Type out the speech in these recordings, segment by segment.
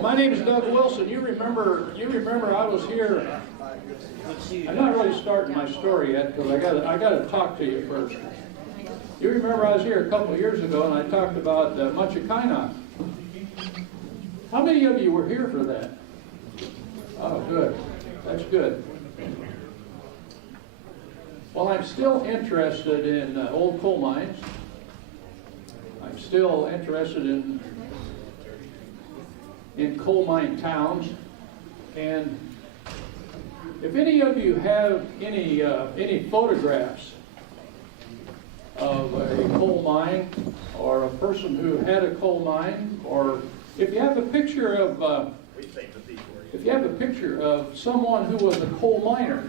Well, my name is Doug Wilson. You remember I was here. I'm not really starting my story yet because I got to talk to you first. You remember I was here a couple of years ago and I talked about Mahaska. How many of you were here for that? Oh, good. That's good. Well, I'm still interested in old coal mines. I'm still interested in coal mine towns. And if any of you have any photographs of a coal mine or a person who had a coal mine, or if you have a picture of someone who was a coal miner,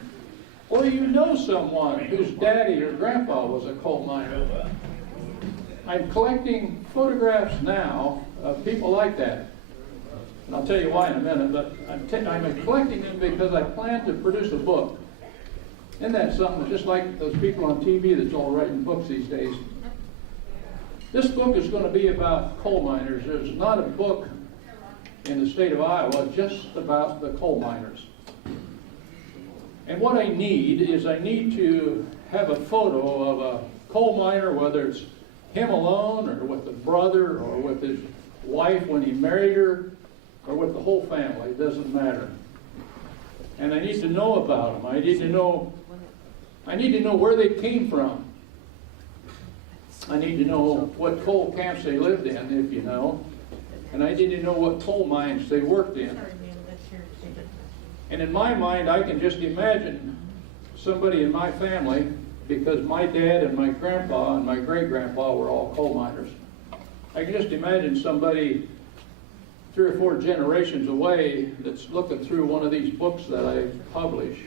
or you know someone whose daddy or grandpa was a coal miner, I'm collecting photographs now of people like that. And I'll tell you why in a minute, but I'm collecting them because I plan to produce a book. Isn't that something? Just like those people on TV that's all writing books these days. This book is going to be about coal miners. There's not a book in the state of Iowa just about the coal miners. And what I need is I need to have a photo of a coal miner, whether it's him alone or with a brother or with his wife when he married her or with the whole family. It doesn't matter. And I need to know about them. I need to know where they came from. I need to know what coal camps they lived in, if you know. And I need to know what coal mines they worked in. And in my mind, I can just imagine somebody in my family, because my dad and my grandpa and my great-grandpa were all coal miners. I can just imagine somebody 3 or 4 generations away that's looking through one of these books that I publish,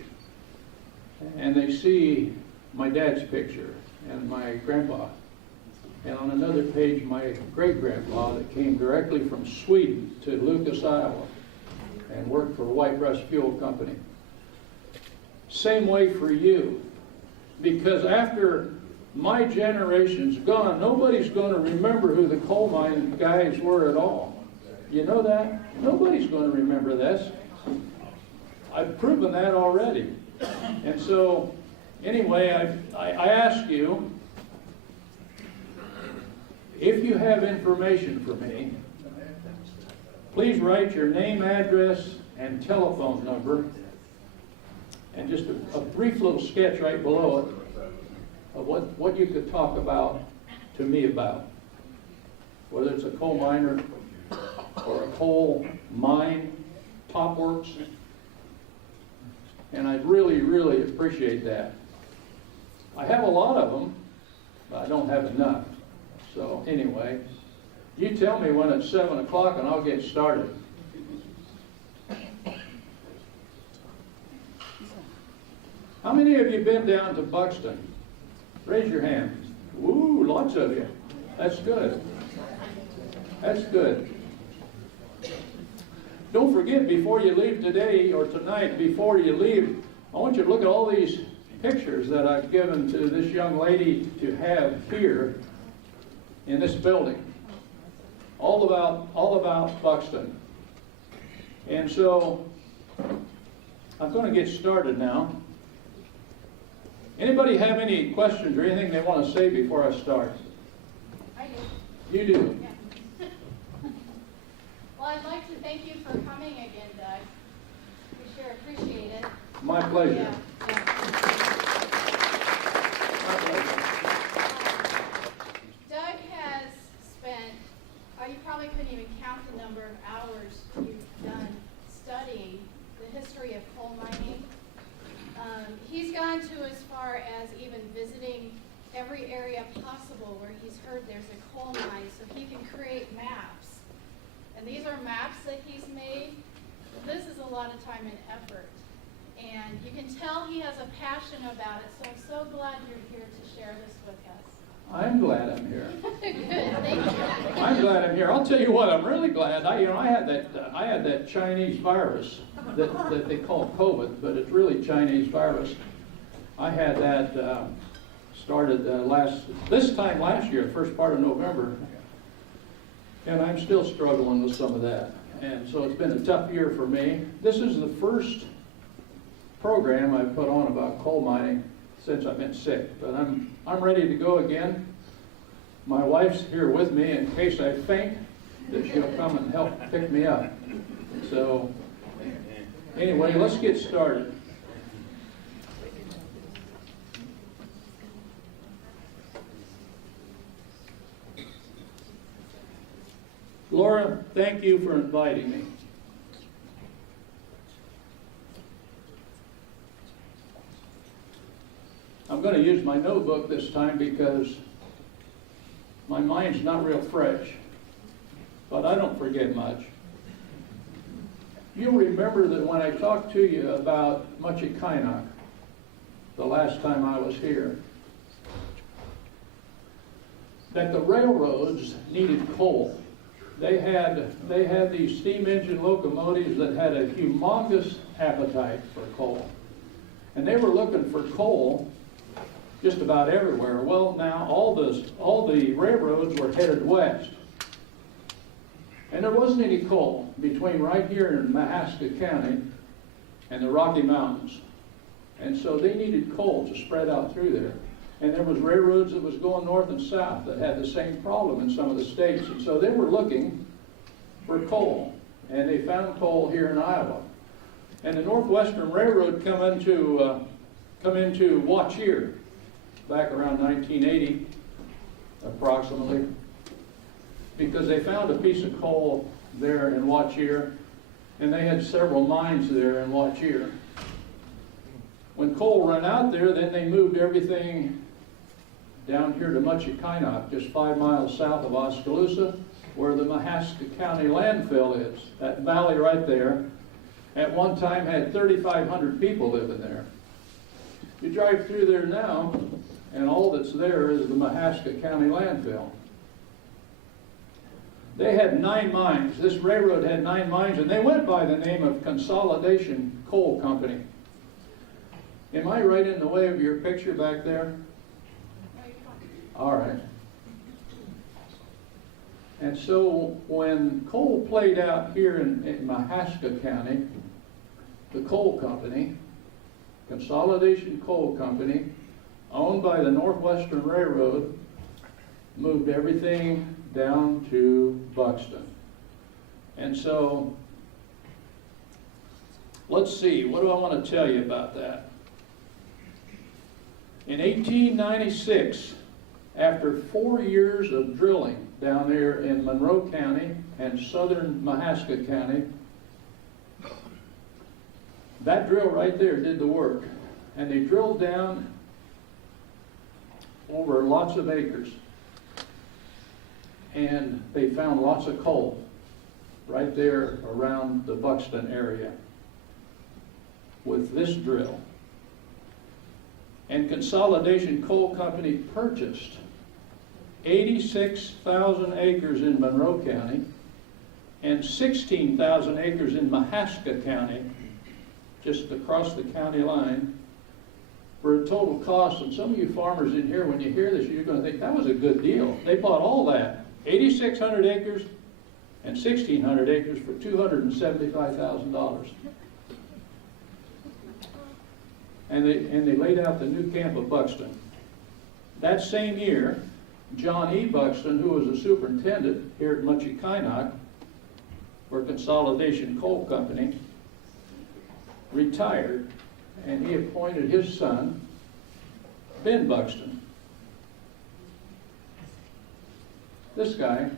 and they see my dad's picture and my grandpa, and on another page my great-grandpa that came directly from Sweden to Lucas, Iowa, and worked for White Rust Fuel Company. Same way for you, because after my generation's gone, nobody's going to remember who the coal mine guys were at all. You know that? Nobody's going to remember this. I've proven that already. And so, anyway, I ask you, if you have information for me, please write your name, address, and telephone number, and just a brief little sketch right below it of what you could talk about to me about, whether it's a coal miner or a coal mine, top works, and I'd really, really appreciate that. I have a lot of them, but I don't have enough. So anyway, you tell me when it's 7 o'clock and I'll get started. How many of you been down to Buxton? Raise your hand. Ooh, lots of you. That's good. That's good. Don't forget, before you leave today or tonight, before you leave, I want you to look at all these pictures that I've given to this young lady to have here in this building. All about Buxton. And so, I'm going to get started now. Anybody have any questions or anything they want to say before I start? I do. You do? Yeah. Well, I'd like to thank you for coming again, Doug. We sure appreciate it. My pleasure. Yeah. My pleasure. Doug has spent, you probably couldn't even count the number of hours you've done studying the history of coal mining. He's gone to as far as even visiting every area possible where he's heard there's a coal mine so he can create maps. And these are maps that he's made. This is a lot of time and effort. And you can tell he has a passion about it, so I'm so glad you're here to share this with us. I'm glad I'm here. Good, thank you. I'm glad I'm here. I'll tell you what, I'm really glad. I had that Chinese virus that they call COVID, but it's really Chinese virus. I had that started this time last year, the first part of November, and I'm still struggling with some of that. and so it's been a tough year for me. This is the first program I've put on about coal mining since I've been sick, but I'm ready to go again. My wife's here with me in case I faint, that she'll come and help pick me up. So anyway, let's get started. Laura, thank you for inviting me. I'm going to use my notebook this time because my mind's not real fresh, but I don't forget much. You'll remember that when I talked to you about Mahaska, the last time I was here, that the railroads needed coal. They had these steam engine locomotives that had a humongous appetite for coal. And they were looking for coal just about everywhere. Well, now all the railroads were headed west. And there wasn't any coal between right here in Mahaska County and the Rocky Mountains. And so they needed coal to spread out through there. And there was railroads that was going north and south that had the same problem in some of the states. And so they were looking for coal. And they found coal here in Iowa. And the Northwestern Railroad come into Waucheer back around 1980, approximately, because they found a piece of coal there in Waucheer, and they had several mines there in Waucheer. When coal ran out there, then they moved everything down here to Mahaska, just 5 miles south of Oskaloosa, where the Mahaska County landfill is. That valley right there, at one time had 3,500 people living there. You drive through there now, and all that's there is the Mahaska County landfill. They had 9 mines. This railroad had 9 mines, and they went by the name of Consolidation Coal Company. Am I right in the way of your picture back there? All right. And so when coal played out here in Mahaska County, the coal company, Consolidation Coal Company, owned by the Northwestern Railroad, moved everything down to Buxton. And so, let's see, what do I want to tell you about that? In 1896, after 4 years of drilling down there in Monroe County and southern Mahaska County, that drill right there did the work. And they drilled down over lots of acres. And they found lots of coal right there around the Buxton area with this drill. And Consolidation Coal Company purchased 86,000 acres in Monroe County and 16,000 acres in Mahaska County, just across the county line, for a total cost. And some of you farmers in here, when you hear this, you're going to think that was a good deal. They bought all that, 8,600 acres and 1,600 acres for $275,000. And they laid out the new camp of Buxton. That same year, John E. Buxton, who was a superintendent here at Mahaska for Consolidation Coal Company, retired, and he appointed his son, Ben Buxton. This guy,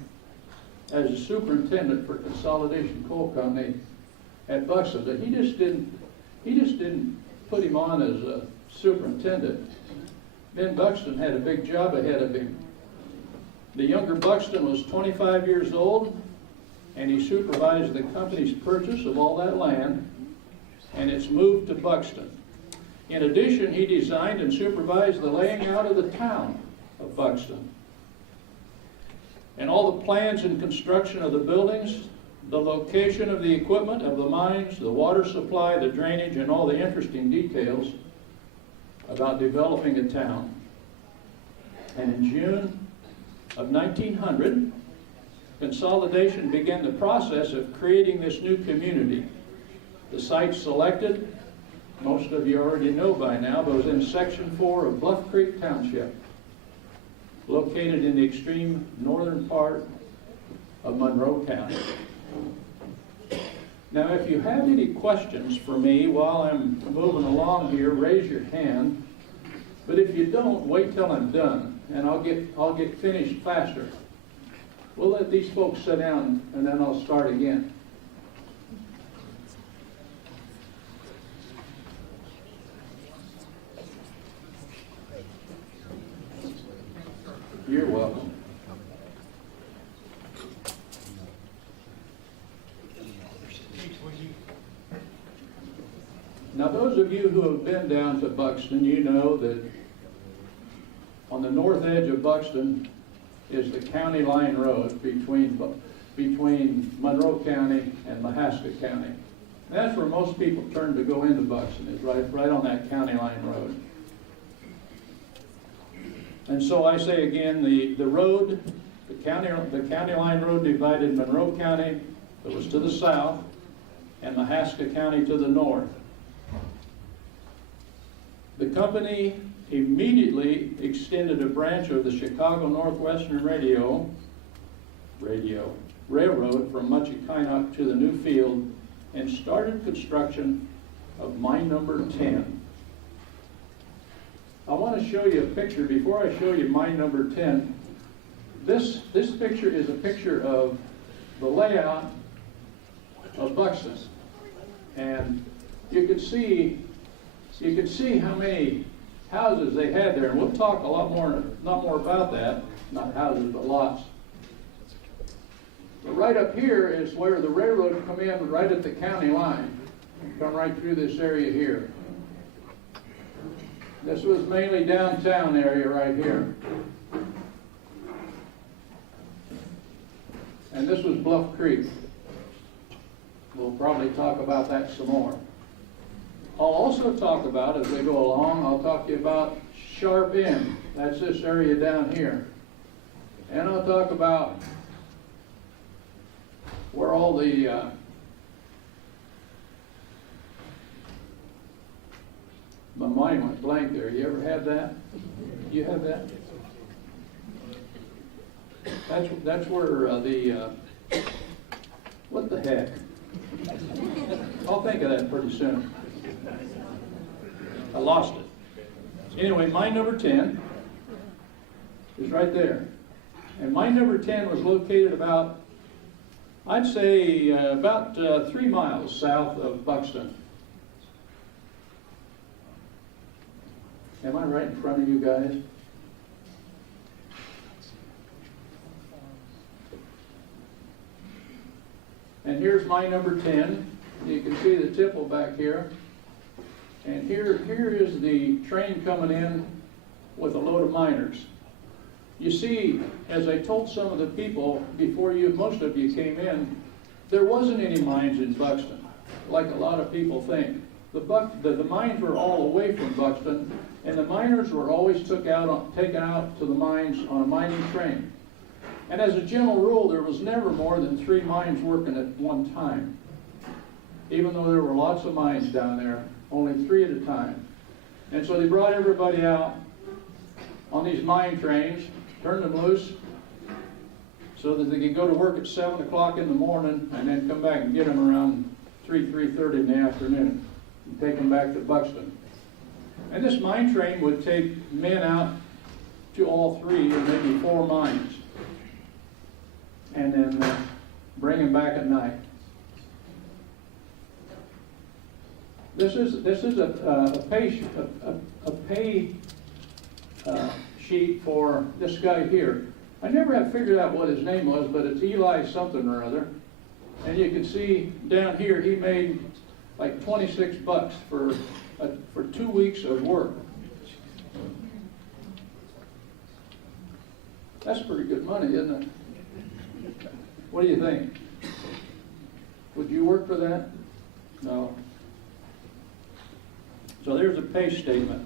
as a superintendent for Consolidation Coal Company at Buxton, he just didn't put him on as a superintendent. Ben Buxton had a big job ahead of him. The younger Buxton was 25 years old, and he supervised the company's purchase of all that land and its move to Buxton. In addition, he designed and supervised the laying out of the town of Buxton. And all the plans and construction of the buildings, the location of the equipment, of the mines, the water supply, the drainage, and all the interesting details about developing a town. And in June of 1900, consolidation began the process of creating this new community. The site selected, most of you already know by now, but it was in Section 4 of Bluff Creek Township, located in the extreme northern part of Monroe County. Now, if you have any questions for me while I'm moving along here, raise your hand. But if you don't, wait till I'm done, and I'll get finished faster. We'll let these folks sit down, and then I'll start again. You're welcome. Now, those of you who have been down to Buxton, you know that on the north edge of Buxton is the county line road between Monroe County and Mahaska County. That's where most people turn to go into Buxton, is right on that county line road. And so I say again, the county line road divided Monroe County, that was to the south, and Mahaska County to the north. The company immediately extended a branch of the Chicago Northwestern Railroad from Munchakinock to the new field and started construction of mine number 10. I want to show you a picture. Before I show you mine number 10, this picture is a picture of the layout of Buxton. And you can see how many houses they had there, and we'll talk a lot more about that. Not houses, but lots. But right up here is where the railroad would come in, right at the county line. Come right through this area here. This was mainly downtown area right here. And this was Bluff Creek. We'll probably talk about that some more. I'll also talk about, as we go along, I'll talk to you about Sharp End. That's this area down here. And I'll talk about where all the my mind went blank there. You ever had that? You have that? That's where what the heck? I'll think of that pretty soon. I lost it. Anyway, mine number 10 is right there. And mine number 10 was located about, I'd say, about 3 miles south of Buxton. Am I right in front of you guys? And here's mine number 10. You can see the tipple back here. And here is the train coming in with a load of miners. You see, as I told some of the people before most of you came in, there wasn't any mines in Buxton, like a lot of people think. The mines were all away from Buxton, and the miners were always taken out to the mines on a mining train. And as a general rule, there was never more than 3 mines working at one time. Even though there were lots of mines down there, only 3 at a time. And so they brought everybody out on these mine trains, turned them loose, so that they could go to work at 7 o'clock in the morning and then come back and get them around 3:30 in the afternoon and take them back to Buxton. And this mine train would take men out to all 3 or maybe 4 mines and then bring them back at night. This is a pay sheet for this guy here. I never have figured out what his name was, but it's Eli something or other. And you can see down here he made like $26 for 2 weeks of work. That's pretty good money, isn't it? What do you think? Would you work for that? No. So there's a pay statement.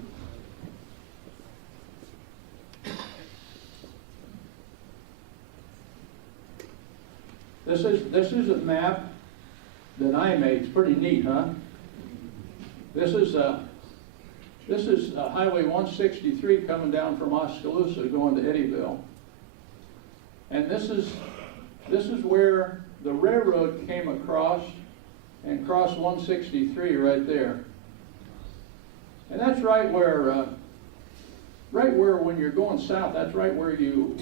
This is a map that I made. It's pretty neat, huh? This is Highway 163 coming down from Oskaloosa going to Eddyville. And this is where the railroad came across and crossed 163 right there. And that's right where when you're going south, that's right where you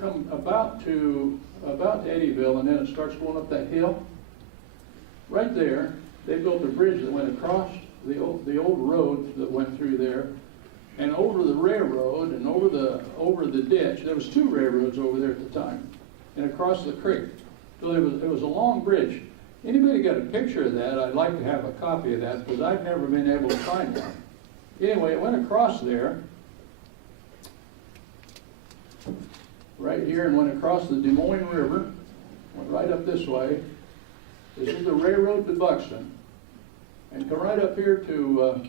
come about to Eddyville, and then it starts going up that hill. Right there, they built a bridge that went across the old road that went through there, and over the railroad, and over the ditch. There was two railroads over there at the time, and across the creek. So it was a long bridge. Anybody got a picture of that? I'd like to have a copy of that, because I've never been able to find one. Anyway, it went across there, right here, and went across the Des Moines River, went right up this way. This is the railroad to Buxton, and come right up here to,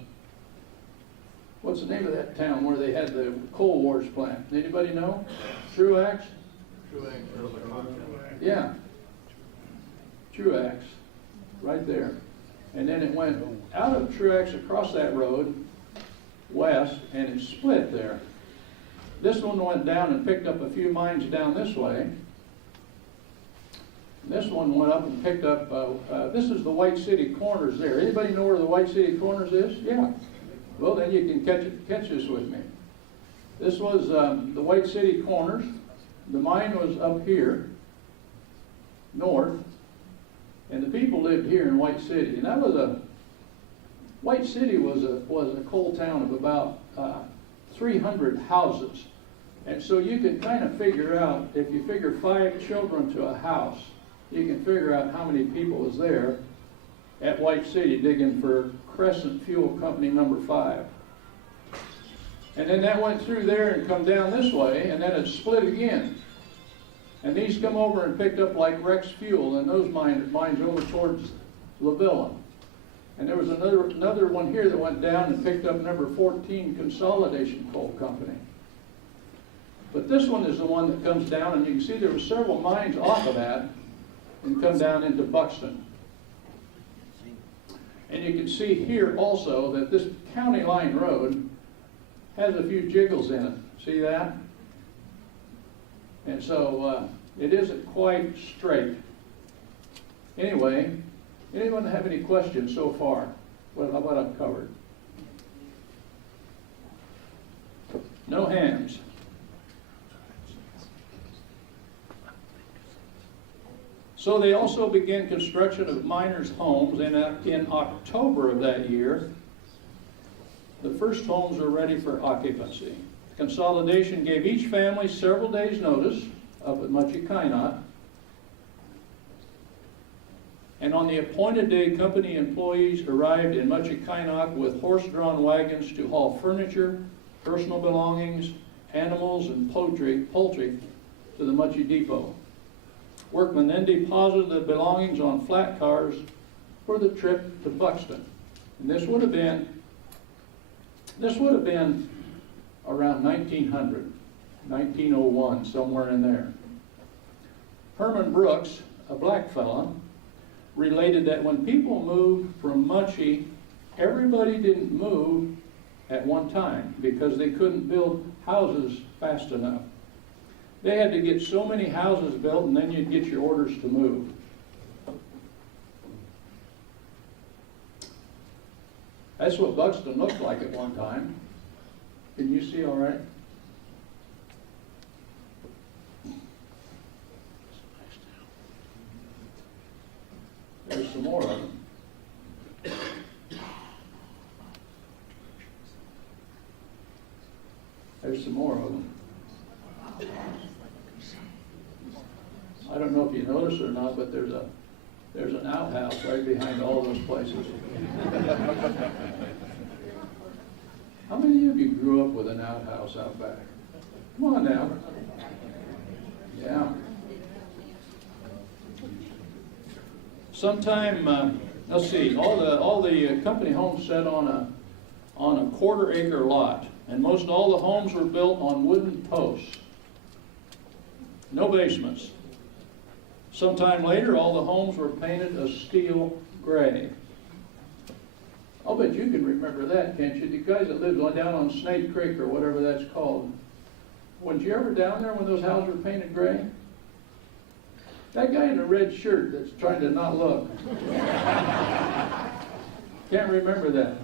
what's the name of that town where they had the coal wars plant? Anybody know? Truax? Yeah. Truax, right there. And then it went out of Truax across that road, west, and it split there. This one went down and picked up a few mines down this way. This one went up and picked up, this is the White City Corners there. Anybody know where the White City Corners is? Yeah. Well, then you can catch this with me. This was the White City Corners. The mine was up here, north, and the people lived here in White City. And that was White City was a coal town of about 300 houses. And so you can kind of figure out, if you figure 5 children to a house, you can figure out how many people was there at White City digging for Crescent Fuel Company number 5. And then that went through there and come down this way, and then it split again. And these come over and picked up like Rex Fuel, and those mines over towards LaVilla. And there was another one here that went down and picked up number 14 Consolidation Coal Company. But this one is the one that comes down, and you can see there were several mines off of that and come down into Buxton. And you can see here also that this county line road has a few jiggles in it. See that? And so it isn't quite straight. Anyway, anyone have any questions so far? What I've covered? No hands. So they also began construction of miners' homes, and in October of that year, the first homes were ready for occupancy. Consolidation gave each family several days' notice up at Muchie-Kynott. And on the appointed day, company employees arrived in Muchie-Kynott with horse-drawn wagons to haul furniture, personal belongings, animals, and poultry to the Muchie Depot. Workmen then deposited the belongings on flat cars for the trip to Buxton. And this would have been around 1900, 1901, somewhere in there. Herman Brooks, a black fella, related that when people moved from Muchie, everybody didn't move at one time because they couldn't build houses fast enough. They had to get so many houses built, and then you'd get your orders to move. That's what Buxton looked like at one time. Can you see all right? There's some more of them. There's some more of them. I don't know if you noticed or not, but there's an outhouse right behind all those places. How many of you grew up with an outhouse out back? Come on now. Yeah. Sometime, let's see, all the company homes set on a quarter-acre lot, and most all the homes were built on wooden posts. No basements. Sometime later, all the homes were painted a steel gray. I'll bet you can remember that, can't you? The guys that lived down on Snake Creek or whatever that's called. Weren't you ever down there when those houses were painted gray? That guy in the red shirt that's trying to not look. Can't remember that.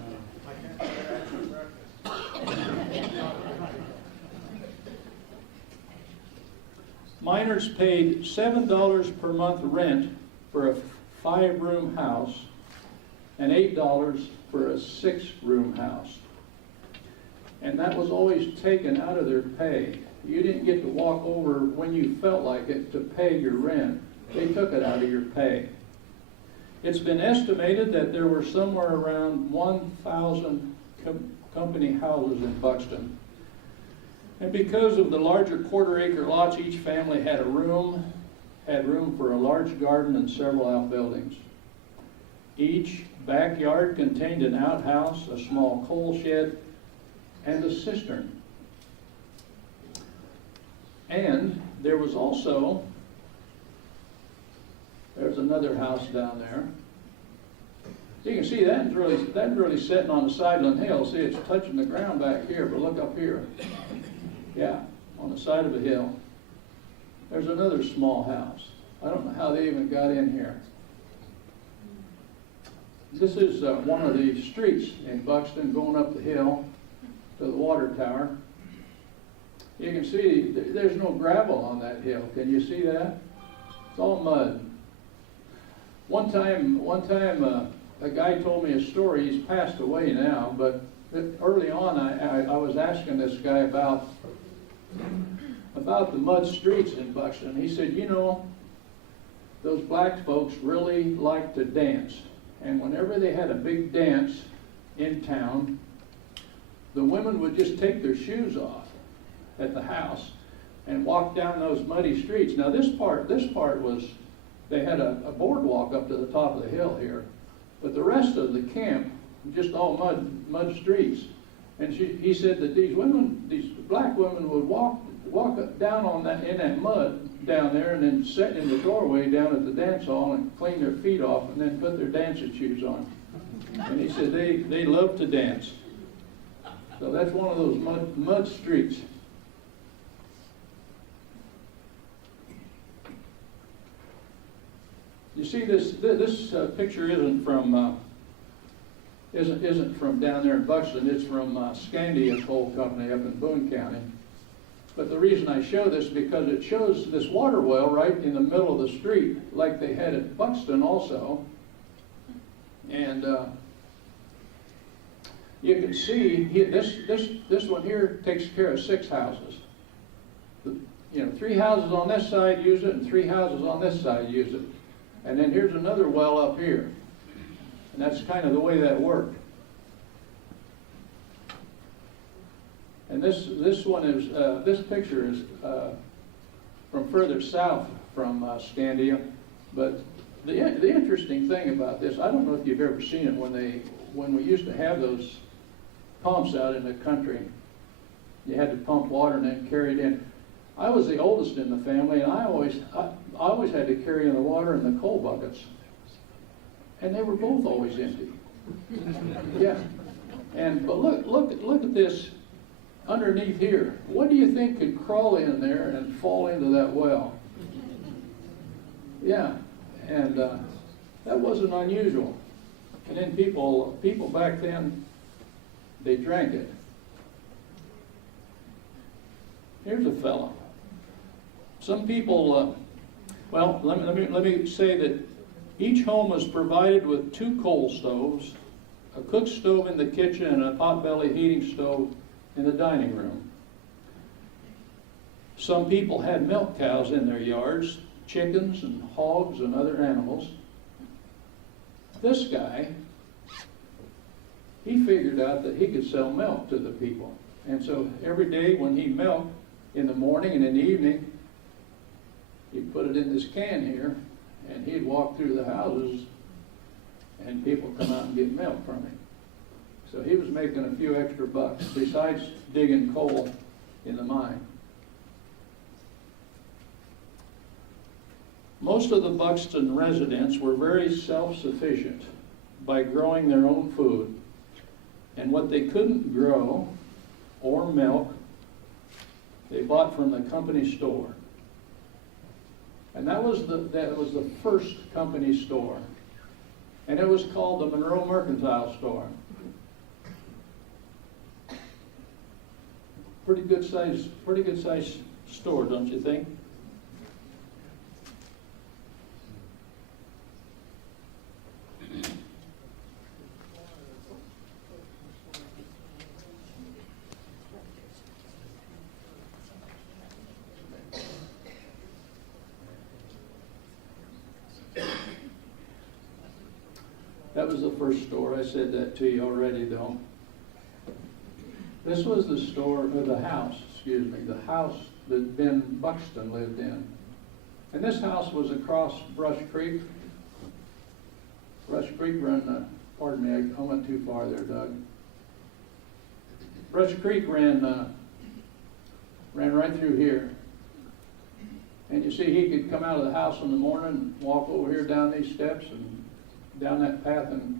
Miners paid $7 per month rent for a 5-room house and $8 for a 6-room house. And that was always taken out of their pay. You didn't get to walk over when you felt like it to pay your rent. They took it out of your pay. It's been estimated that there were somewhere around 1,000 company houses in Buxton. And because of the larger quarter-acre lots, each family had room for a large garden and several outbuildings. Each backyard contained an outhouse, a small coal shed, and a cistern. And there was also, there's another house down there. You can see that's really sitting on the sideland hill. See, it's touching the ground back here, but look up here. Yeah, on the side of a hill. There's another small house. I don't know how they even got in here. This is one of the streets in Buxton going up the hill to the water tower. You can see there's no gravel on that hill. Can you see that? It's all mud. One time, a guy told me a story. He's passed away now, but early on, I was asking this guy about the mud streets in Buxton. He said, you know, those black folks really like to dance. And whenever they had a big dance in town, the women would just take their shoes off at the house and walk down those muddy streets. Now this part was, they had a boardwalk up to the top of the hill here, but the rest of the camp, just all mud streets. And he said that these black women would walk down in that mud down there and then sit in the doorway down at the dance hall and clean their feet off and then put their dancing shoes on. And he said they love to dance. So that's one of those mud streets. You see, this picture isn't from down there in Buxton. It's from Scandia Coal Company up in Boone County. But the reason I show this is because it shows this water well right in the middle of the street, like they had at Buxton also. And you can see this one here takes care of 6 houses. 3 houses on this side use it, and 3 houses on this side use it. And then here's another well up here. And that's kind of the way that worked. And this picture is from further south from Scandia. But the interesting thing about this, I don't know if you've ever seen it when we used to have those pumps out in the country. You had to pump water and then carry it in. I was the oldest in the family, and I always had to carry in the water in the coal buckets. And they were both always empty. Yeah. But look at this underneath here. What do you think could crawl in there and fall into that well? Yeah. And that wasn't unusual. And then people back then, they drank it. Here's a fellow. Some people, let me say that each home was provided with 2 coal stoves, a cook stove in the kitchen, and a potbelly heating stove in the dining room. Some people had milk cows in their yards, chickens and hogs and other animals. This guy, he figured out that he could sell milk to the people. And so every day when he milked, in the morning and in the evening, he'd put it in this can here, and he'd walk through the houses, and people come out and get milk from him. So he was making a few extra bucks, besides digging coal in the mine. Most of the Buxton residents were very self-sufficient by growing their own food. And what they couldn't grow or milk, they bought from the company store. And that was the first company store. And it was called the Monroe Mercantile Store. Pretty good size store, don't you think? That was the first store. I said that to you already, though. This was the store, or the house that Ben Buxton lived in. And this house was across Brush Creek. Brush Creek ran, pardon me, I went too far there, Doug. Brush Creek ran right through here. And you see, he could come out of the house in the morning, walk over here down these steps and down that path and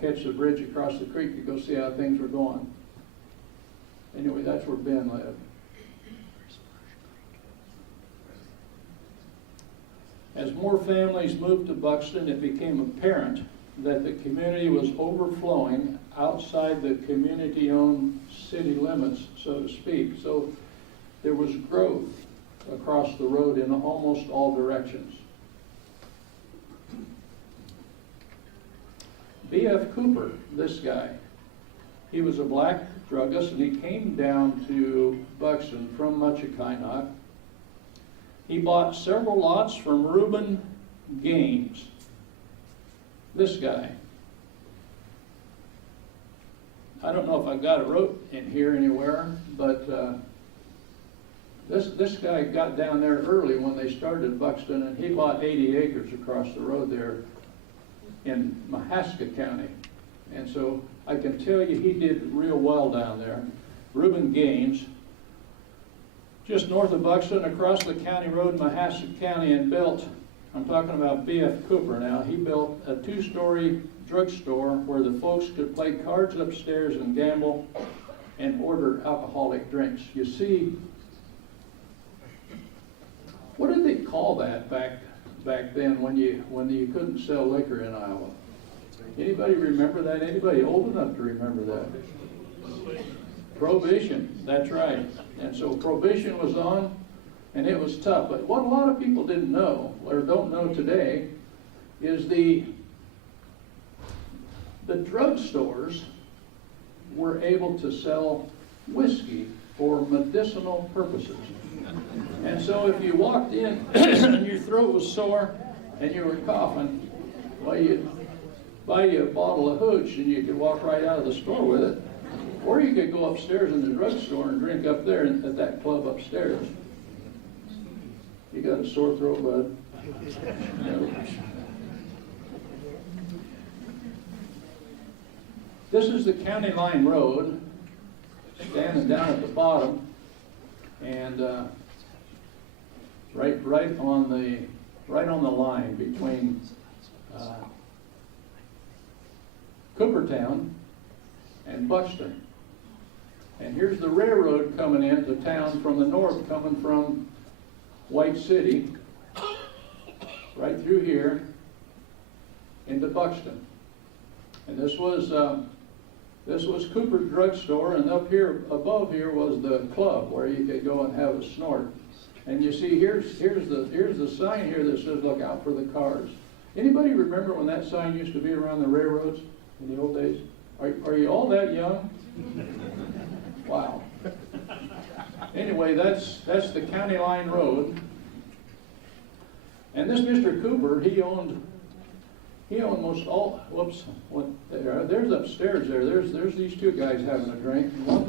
catch the bridge across the creek to go see how things were going. Anyway, that's where Ben lived. As more families moved to Buxton, it became apparent that the community was overflowing outside the community-owned city limits, so to speak. So there was growth across the road in almost all directions. B.F. Cooper, this guy, he was a black druggist, and he came down to Buxton from Muchakinock. He bought several lots from Reuben Gaines, this guy. I don't know if I got it wrote in here anywhere, but this guy got down there early when they started Buxton, and he bought 80 acres across the road there in Mahaska County. And so I can tell you he did real well down there. Reuben Gaines, just north of Buxton, across the county road in Mahaska County, and built, I'm talking about B.F. Cooper now, he built a 2-story drugstore where the folks could play cards upstairs and gamble and order alcoholic drinks. You see, what did they call that back then when you couldn't sell liquor in Iowa? Anybody remember that? Anybody old enough to remember that? Prohibition, that's right. And so prohibition was on, and it was tough. But what a lot of people didn't know, or don't know today, is the drugstores were able to sell whiskey for medicinal purposes. And so if you walked in and your throat was sore and you were coughing, well, you'd buy you a bottle of hooch and you could walk right out of the store with it. Or you could go upstairs in the drugstore and drink up there at that club upstairs. You got a sore throat, bud? This is the County Line Road, standing down at the bottom, and right on the line between Coopertown and Buxton. And here's the railroad coming into town from the north, coming from White City, right through here into Buxton. And this was Cooper's drugstore, and up here, above here, was the club where you could go and have a snort. And you see, here's the sign here that says, "Look out for the cars." Anybody remember when that sign used to be around the railroads in the old days? Are you all that young? Wow. Anyway, that's the County Line Road. And this Mr. Cooper, he owned most all. Whoops! There's upstairs there. There's these two guys having a drink. One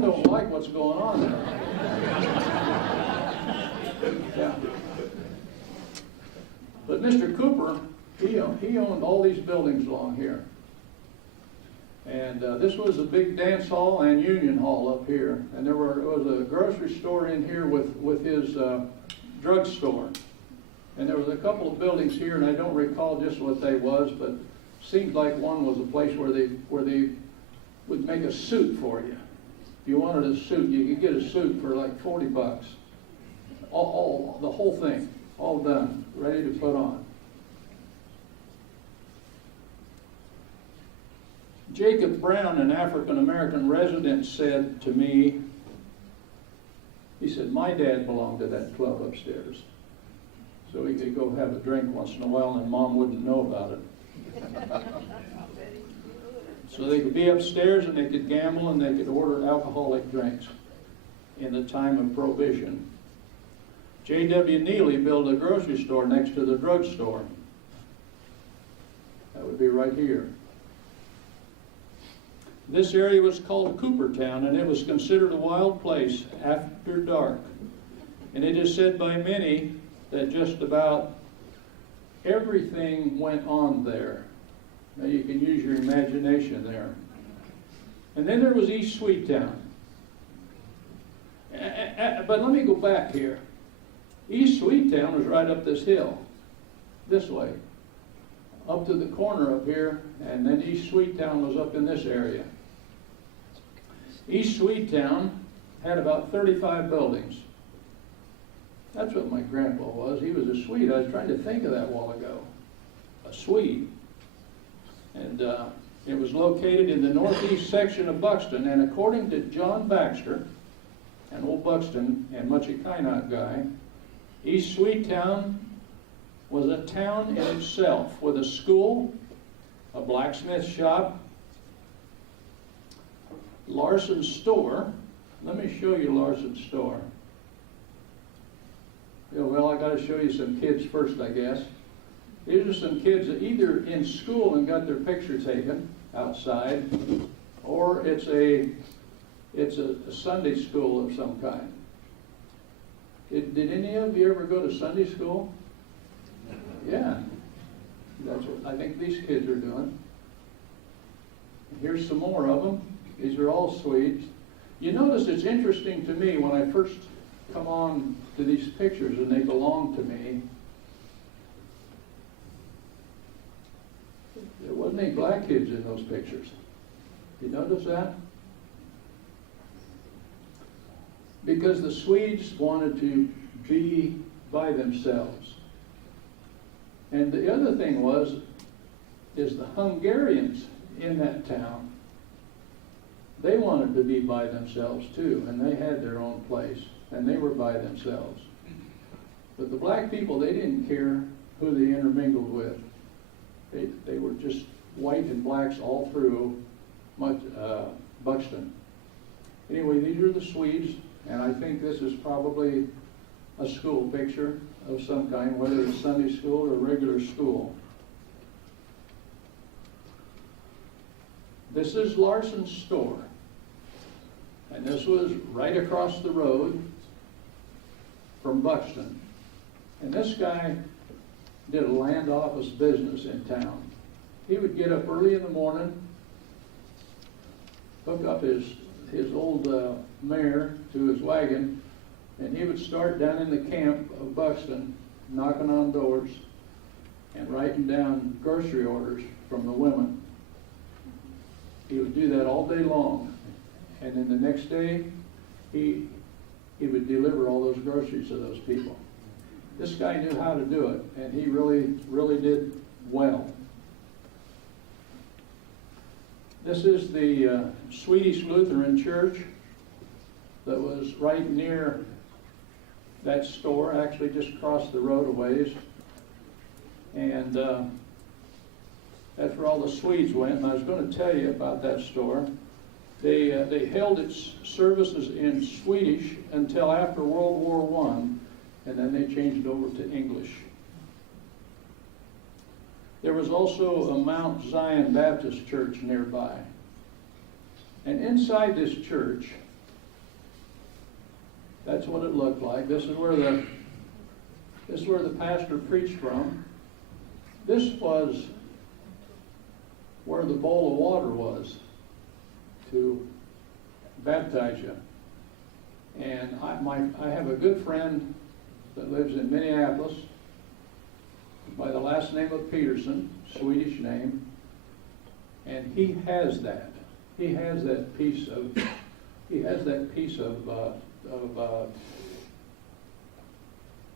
don't like what's going on there. Yeah. But Mr. Cooper, he owned all these buildings along here. And this was a big dance hall and union hall up here. And there was a grocery store in here with his drugstore. And there was a couple of buildings here, and I don't recall just what they was, but seemed like one was a place where they would make a suit for you. If you wanted a suit, you could get a suit for like $40. All the whole thing, all done, ready to put on. Jacob Brown, an African-American resident, said to me, he said, my dad belonged to that club upstairs. So he could go have a drink once in a while and Mom wouldn't know about it. So they could be upstairs and they could gamble and they could order alcoholic drinks in the time of Prohibition. J.W. Neely built a grocery store next to the drugstore. That would be right here. This area was called Coopertown, and it was considered a wild place after dark. And it is said by many that just about everything went on there. Now you can use your imagination there. And then there was East Sweetown. But let me go back here. East Sweetown was right up this hill, this way, up to the corner up here, and then East Sweetown was up in this area. East Sweetown had about 35 buildings. That's what my grandpa was. He was a Swede. I was trying to think of that a while ago. A Swede. And it was located in the northeast section of Buxton, and according to John Baxter, an old Buxton and Muchikinock guy, East Sweetown was a town in itself with a school, a blacksmith shop, Larson's store. Let me show you Larson's store. Yeah, well, I got to show you some kids first, I guess. These are some kids that either in school and got their picture taken outside, or it's a Sunday school of some kind. Did any of you ever go to Sunday school? Yeah, that's what I think these kids are doing. Here's some more of them. These are all Swedes. You notice it's interesting to me when I first come on to these pictures and they belong to me. There wasn't any black kids in those pictures. You notice that? Because the Swedes wanted to be by themselves. And the other thing is the Hungarians in that town, they wanted to be by themselves too, and they had their own place, and they were by themselves. But the black people, they didn't care who they intermingled with. They were just white and blacks all through Buxton. Anyway, these are the Swedes, and I think this is probably a school picture of some kind, whether it's Sunday school or regular school. This is Larson's store, and this was right across the road from Buxton. And this guy did a land office business in town. He would get up early in the morning, hook up his old mare to his wagon, and he would start down in the camp of Buxton, knocking on doors and writing down grocery orders from the women. He would do that all day long. And then the next day, he would deliver all those groceries to those people. This guy knew how to do it, and he really, really did well. This is the Swedish Lutheran Church that was right near that store, actually just across the road a ways. And that's where all the Swedes went, and I was going to tell you about that store. They held its services in Swedish until after World War I, and then they changed over to English. There was also a Mount Zion Baptist church nearby. And inside this church, that's what it looked like. This is where the pastor preached from. This was where the bowl of water was to baptize you. And I have a good friend that lives in Minneapolis by the last name of Peterson, Swedish name, and he has that. He has that piece of.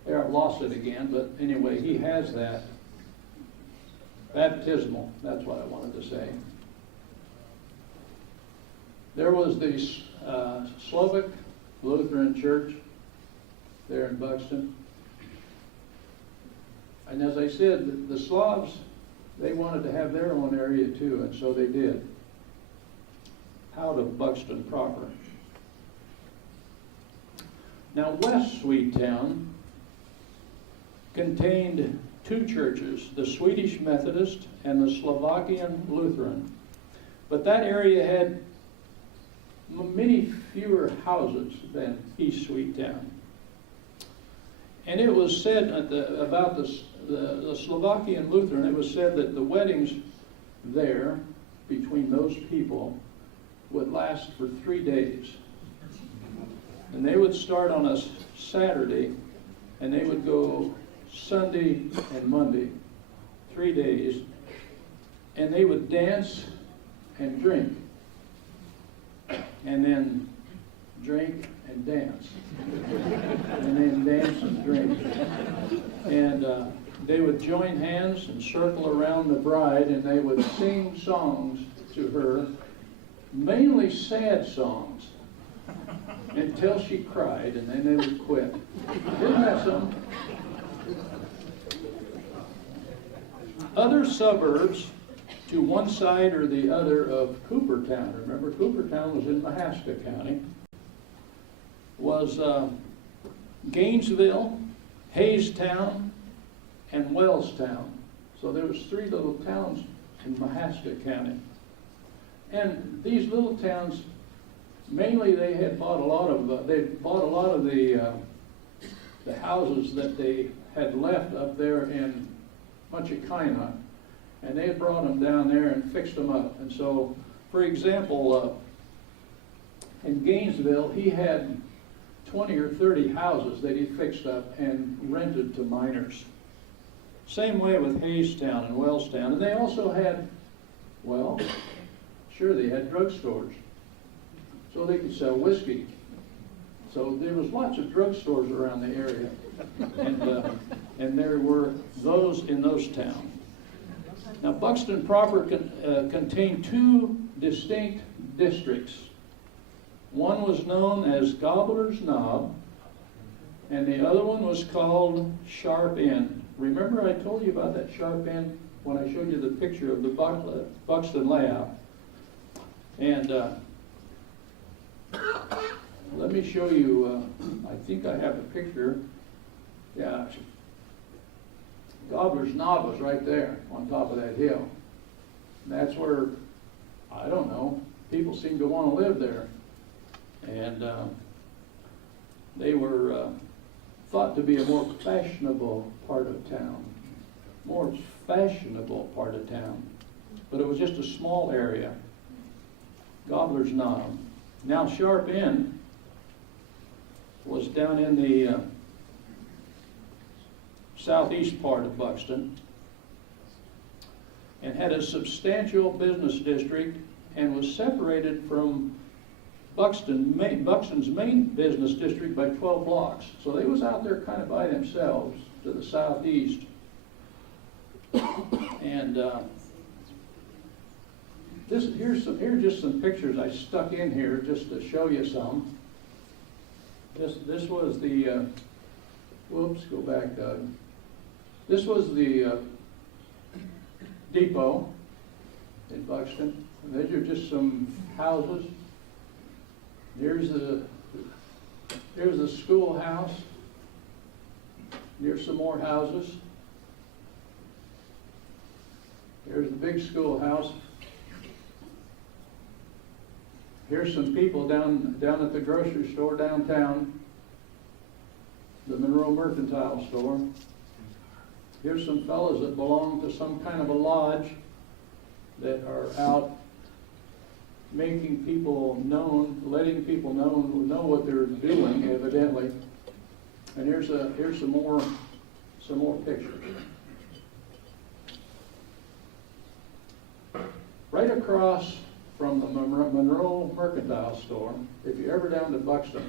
There, I've lost it again, but anyway, he has that baptismal. That's what I wanted to say. There was the Slovak Lutheran Church there in Buxton. And as I said, the Slavs, they wanted to have their own area too, and so they did. Out of Buxton proper. Now, West Swedetown contained two churches, the Swedish Methodist and the Slovakian Lutheran. But that area had many fewer houses than East Swedetown. And it was said about the Slovakian Lutheran, it was said that the weddings there between those people would last for 3 days. And they would start on a Saturday, and they would go Sunday and Monday, 3 days, and they would dance and drink, and then drink and dance, and then dance and drink. And they would join hands and circle around the bride, and they would sing songs to her, mainly sad songs, until she cried, and then they would quit. Isn't that something? Other suburbs to one side or the other of Coopertown, remember Coopertown was in Mahaska County, was Gainesville, Haystown, and Wellstown. So there was 3 little towns in Mahaska County. And these little towns, mainly they had bought a lot of the houses that they had left up there in Munchakina, and they had brought them down there and fixed them up. And so, for example, in Gainesville, he had 20 or 30 houses that he fixed up and rented to miners. Same way with Haystown and Wellstown. And they also had, well, sure, they had drugstores. So they could sell whiskey. So there was lots of drugstores around the area. And there were those in those towns. Now, Buxton proper contained 2 distinct districts. One was known as Gobbler's Knob, and the other one was called Sharp End. Remember I told you about that Sharp End when I showed you the picture of the Buxton layout? And let me show you, I think I have a picture. Yeah, Gobbler's Knob was right there on top of that hill. And that's where, I don't know, people seem to want to live there. And they were thought to be a more fashionable part of town. More fashionable part of town. But it was just a small area. Gobbler's Knob. Now Sharp End was down in the southeast part of Buxton and had a substantial business district and was separated from Buxton's main business district by 12 blocks. So they was out there kind of by themselves to the southeast. And here's just some pictures I stuck in here just to show you some. This was the, whoops, go back, Doug. This was the depot in Buxton. And these are just some houses. Here's the schoolhouse. Here's some more houses. Here's the big schoolhouse. Here's some people down at the grocery store downtown, the Monroe Mercantile Store. Here's some fellows that belong to some kind of a lodge that are out making people known, letting people know what they're doing, evidently. And here's some more pictures. Right across from the Monroe Mercantile Store, if you're ever down to Buxton,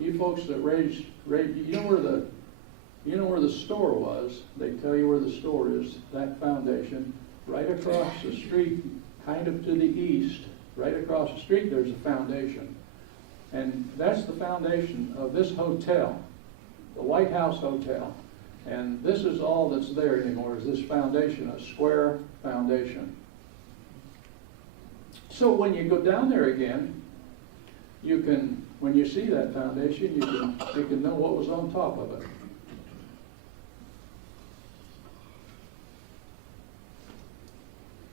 you folks that raised, you know where the store was. They tell you where the store is. That foundation, right across the street, kind of to the east, right across the street, there's a foundation, and that's the foundation of this hotel, the White House Hotel. And this is all that's there anymore, is this foundation, a square foundation. So when you go down there again, you can, when you see that foundation, you can know what was on top of it.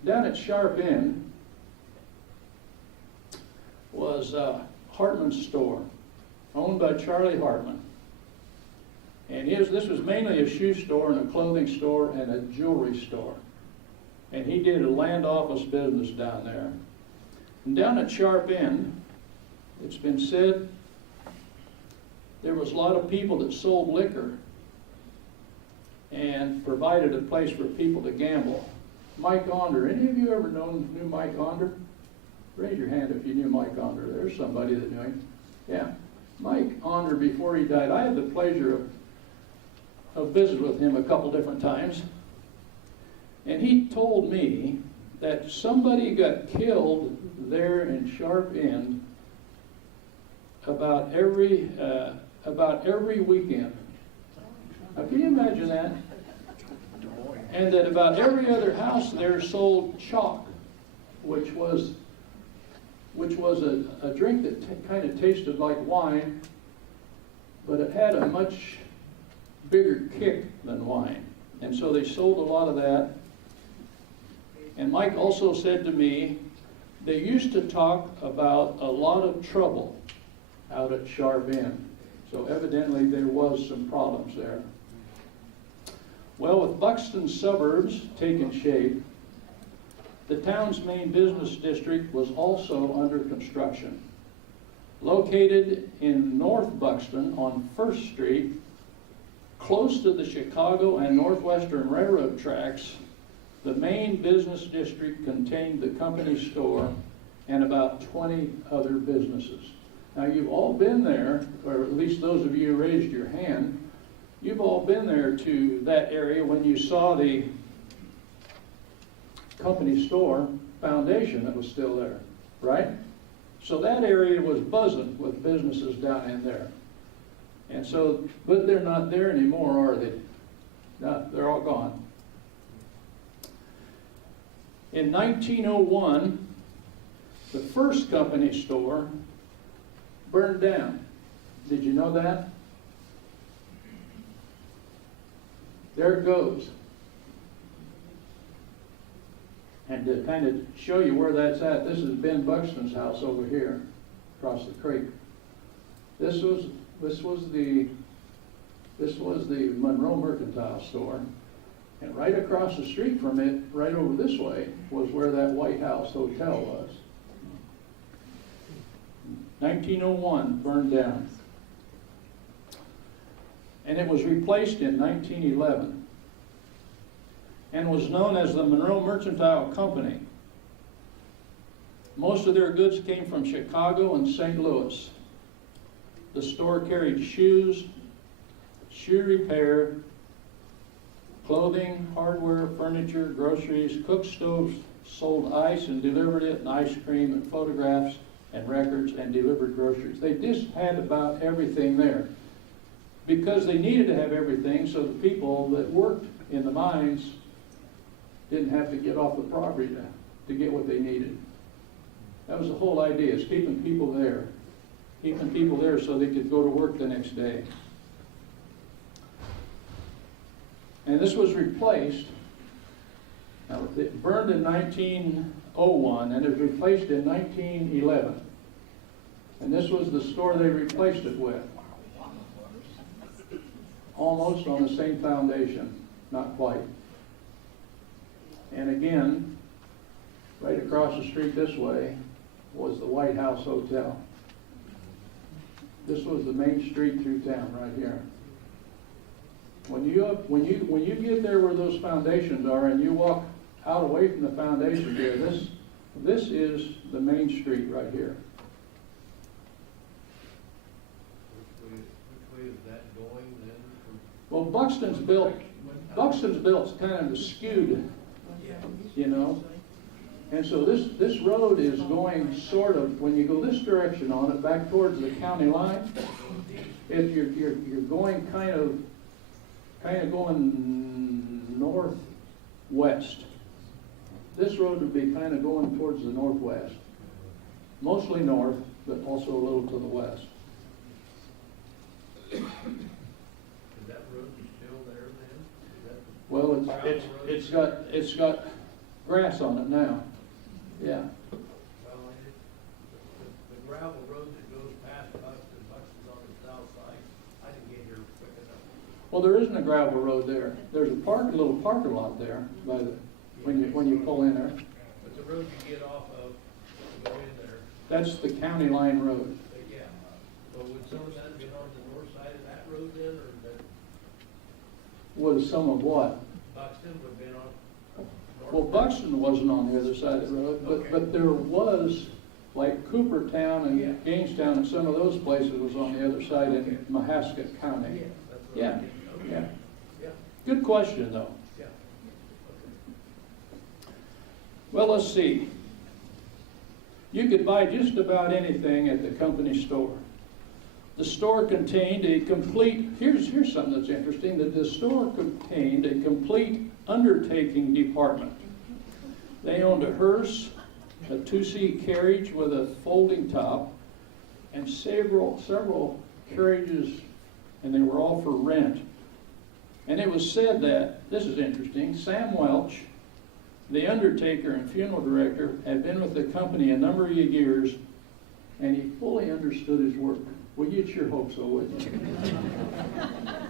Down at Sharp End was Hartman's store, owned by Charlie Hartman. And this was mainly a shoe store and a clothing store and a jewelry store. And he did a land office business down there. And down at Sharp End, it's been said there was a lot of people that sold liquor and provided a place for people to gamble. Mike Onder, any of you ever knew Mike Onder? Raise your hand if you knew Mike Onder. There's somebody that knew him. Yeah. Mike Onder, before he died, I had the pleasure of visiting with him a couple different times. And he told me that somebody got killed there in Sharp End about every weekend. Now, can you imagine that? And that about every other house there sold chalk, which was a drink that kind of tasted like wine, but it had a much bigger kick than wine. And so they sold a lot of that. And Mike also said to me, they used to talk about a lot of trouble out at Sharp End. So evidently there was some problems there. Well, with Buxton's suburbs taking shape, the town's main business district was also under construction. Located in North Buxton on 1st Street, close to the Chicago and Northwestern Railroad tracks, the main business district contained the company store and about 20 other businesses. Now, you've all been there, or at least those of you who raised your hand, you've all been there to that area when you saw the company store foundation that was still there, right? So that area was buzzing with businesses down in there. And so, but they're not there anymore, are they? No, they're all gone. In 1901, the first company store burned down. Did you know that? There it goes. And to kind of show you where that's at, this is Ben Buxton's house over here, across the creek. This was the Monroe Mercantile Store, and right across the street from it, right over this way, was where that White House Hotel was. 1901, burned down. And it was replaced in 1911 and was known as the Monroe Mercantile Company. Most of their goods came from Chicago and St. Louis. The store carried shoes, shoe repair, clothing, hardware, furniture, groceries, cook stoves, sold ice and delivered it, and ice cream and photographs and records, and delivered groceries. They just had about everything there because they needed to have everything so the people that worked in the mines didn't have to get off the property to get what they needed. That was the whole idea, is keeping people there so they could go to work the next day. And this was replaced. Now, it burned in 1901 and it was replaced in 1911. And this was the store they replaced it with. Almost on the same foundation, not quite. And again, right across the street this way was the White House Hotel. This was the main street through town right here. When you get there where those foundations are and you walk out away from the foundation here, this is the main street right here. Which way is that going then? Well, Buxton's built kind of skewed, you know. And so this road is going sort of, when you go this direction on it, back towards the county line, you're going kind of going northwest. This road would be kind of going towards the northwest. Mostly north, but also a little to the west. Is that road still there then? Is that the Well, gravel road? it's got grass on it now. Yeah. Well, the gravel road that goes past Buxton's on the south side, I didn't get here quick enough. Well, there isn't a gravel road there. There's a little parking lot there by the when you pull in there. But the road you get off of to go in there, That's the county line road. yeah. So would some of that be on the north side of that road then, or that Was some of what? Buxton would have been on? Well, Buxton wasn't on the other side of the road, Okay. but there was, like Coopertown and Yeah. Gangstown and some of those places was on the other side Okay. in Mahaska County. Yeah, that's what Yeah, I'm thinking. Okay. yeah. Yeah, Good question, though. yeah. Well, let's see. You could buy just about anything at the company store. The store contained a complete, here's something that's interesting, that the store contained a complete undertaking department. They owned a hearse, a two-seat carriage with a folding top, and several carriages, and they were all for rent. And it was said that, this is interesting, Sam Welch, the undertaker and funeral director, had been with the company a number of years, and he fully understood his work. Well, you'd sure hope so, wouldn't you?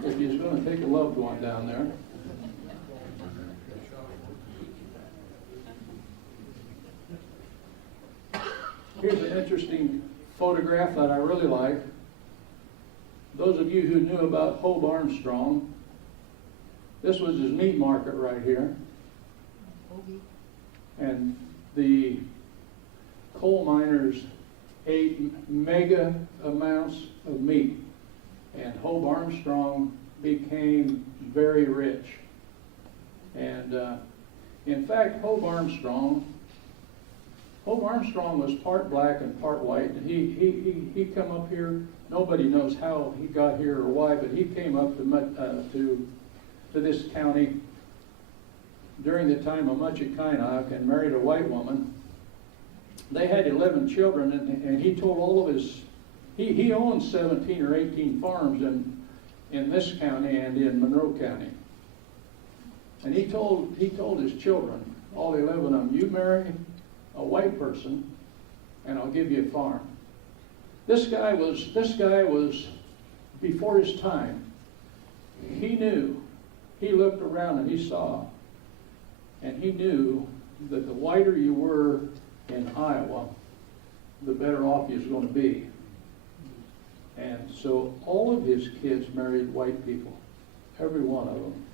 If he was going to take a loved one down there. Here's an interesting photograph that I really like. Those of you who knew about Hobe Armstrong, this was his meat market right here. And the coal miners ate mega amounts of meat. And Hobe Armstrong became very rich. And in fact, Hobe Armstrong was part black and part white. And he come up here. Nobody knows how he got here or why, but he came up to this county during the time of Muchikainak and married a white woman. They had 11 children, and he told all of his, he owned 17 or 18 farms in this county and in Monroe County. And he told his children, all 11 of them, you marry a white person and I'll give you a farm. This guy was before his time. He knew, he looked around and he saw, and he knew that the whiter you were in Iowa, the better off he was going to be. And so all of his kids married white people, every one of them.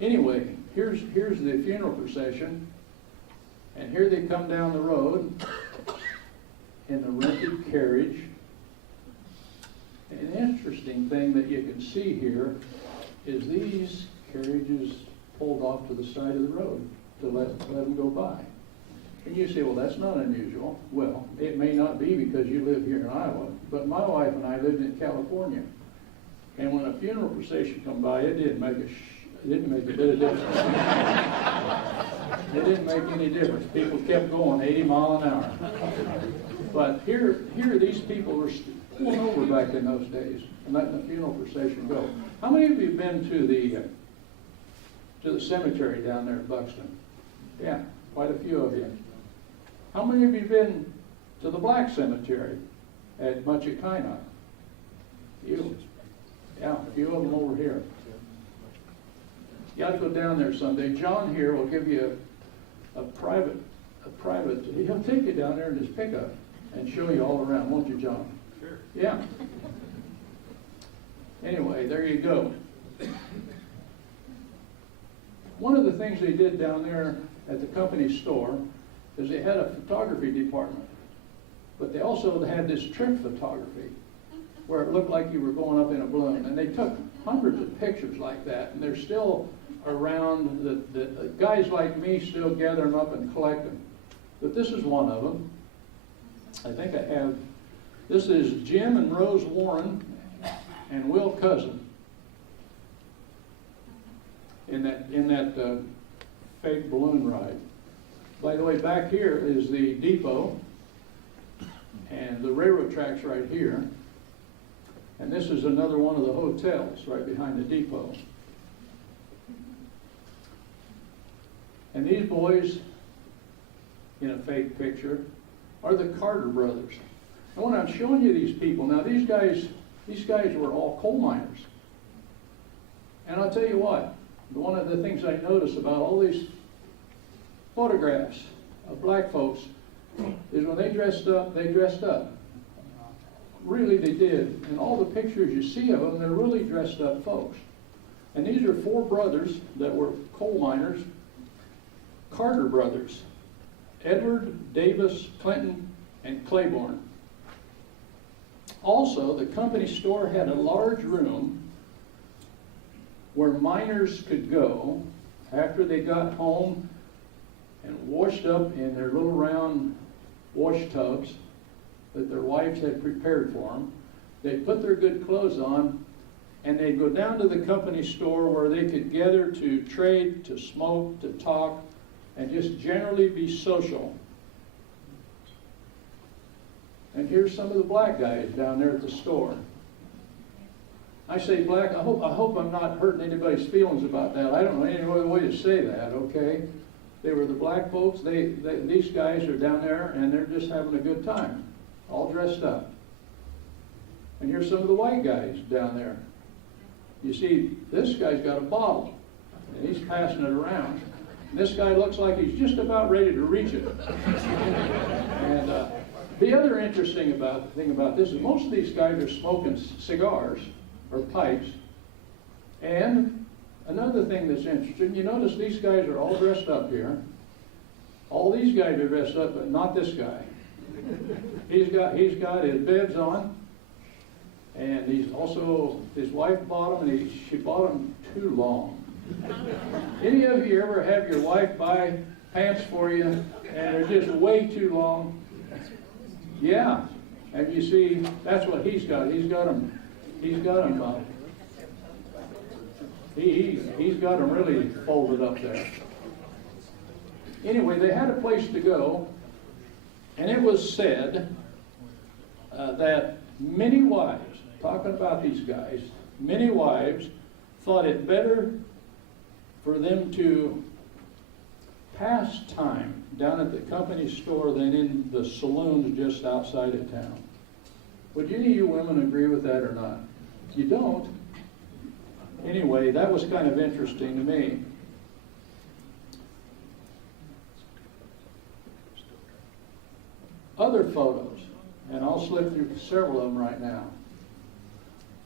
Anyway, here's the funeral procession, and here they come down the road in the rented carriage. An interesting thing that you can see here is these carriages pulled off to the side of the road to let them go by. And you say, well, that's not unusual. Well, it may not be because you live here in Iowa, but my wife and I lived in California. And when a funeral procession come by, it didn't make a bit of difference. It didn't make any difference. People kept going 80 miles an hour. But here these people were pulling over back in those days and letting the funeral procession go. How many of you have been to the cemetery down there in Buxton? Yeah, quite a few of you. How many of you have been to the black cemetery at Muchikainak? You. Yeah, a few of them over here. You got to go down there someday. John here will give you a private, he'll take you down there in his pickup and show you all around, won't you, John? Sure. Yeah. Anyway, there you go. One of the things they did down there at the company store is they had a photography department. But they also had this trip photography where it looked like you were going up in a balloon. And they took hundreds of pictures like that, and they're still around. The guys like me still gather them up and collect them. But this is one of them. I think I have, this is Jim and Rose Warren and Will Cousin in that fake balloon ride. By the way, back here is the depot, and the railroad tracks right here. And this is another one of the hotels right behind the depot. And these boys in a fake picture are the Carter brothers. And when I'm showing you these people, now these guys were all coal miners. And I'll tell you what, one of the things I notice about all these photographs of black folks is when they dressed up, they dressed up. Really, they did. And all the pictures you see of them, they're really dressed up folks. And these are four brothers that were coal miners, Carter brothers, Edward, Davis, Clinton, and Claiborne. Also, the company store had a large room where miners could go after they got home and washed up in their little round wash tubs that their wives had prepared for them. They'd put their good clothes on, and they'd go down to the company store where they could gather to trade, to smoke, to talk, and just generally be social. And here's some of the black guys down there at the store. I say black, I hope I'm not hurting anybody's feelings about that. I don't know any other way to say that, okay? They were the black folks. These guys are down there, and they're just having a good time, all dressed up. And here's some of the white guys down there. You see, this guy's got a bottle, and he's passing it around. And this guy looks like he's just about ready to reach it. And the other interesting thing about this is most of these guys are smoking cigars or pipes. And another thing that's interesting, you notice these guys are all dressed up here. All these guys are dressed up, but not this guy. He's got his bibs on, and he's also, his wife bought them, and she bought them too long. Any of you ever have your wife buy pants for you, and they're just way too long? Yeah, and you see, that's what he's got. He's got them really folded up there. Anyway, they had a place to go, and it was said that many wives, talking about these guys, many wives thought it better for them to pass time down at the company store than in the saloons just outside of town. Would any of you women agree with that or not? You don't. Anyway, that was kind of interesting to me. Other photos, and I'll slip through several of them right now.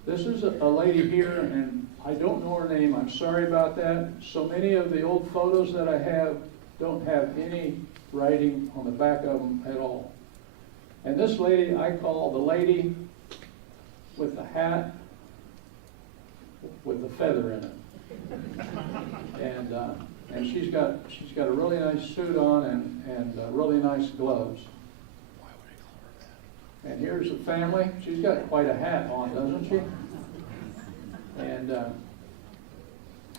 This is a lady here, and I don't know her name. I'm sorry about that. So many of the old photos that I have don't have any writing on the back of them at all. And this lady I call the lady with the hat with the feather in it. And she's got a really nice suit on and really nice gloves. And here's the family. She's got quite a hat on, doesn't she? And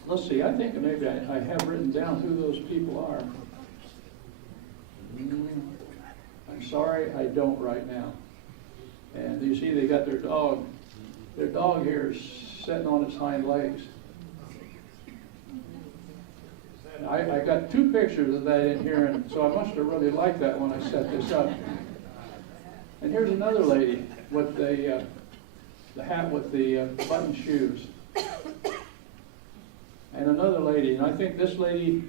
let's see, I think maybe I have written down who those people are. I'm sorry, I don't right now. And you see they got their dog. Their dog here is sitting on its hind legs. I got two pictures of that in here, and so I must have really liked that when I set this up. And here's another lady with the hat with the button shoes. And another lady, and I think this lady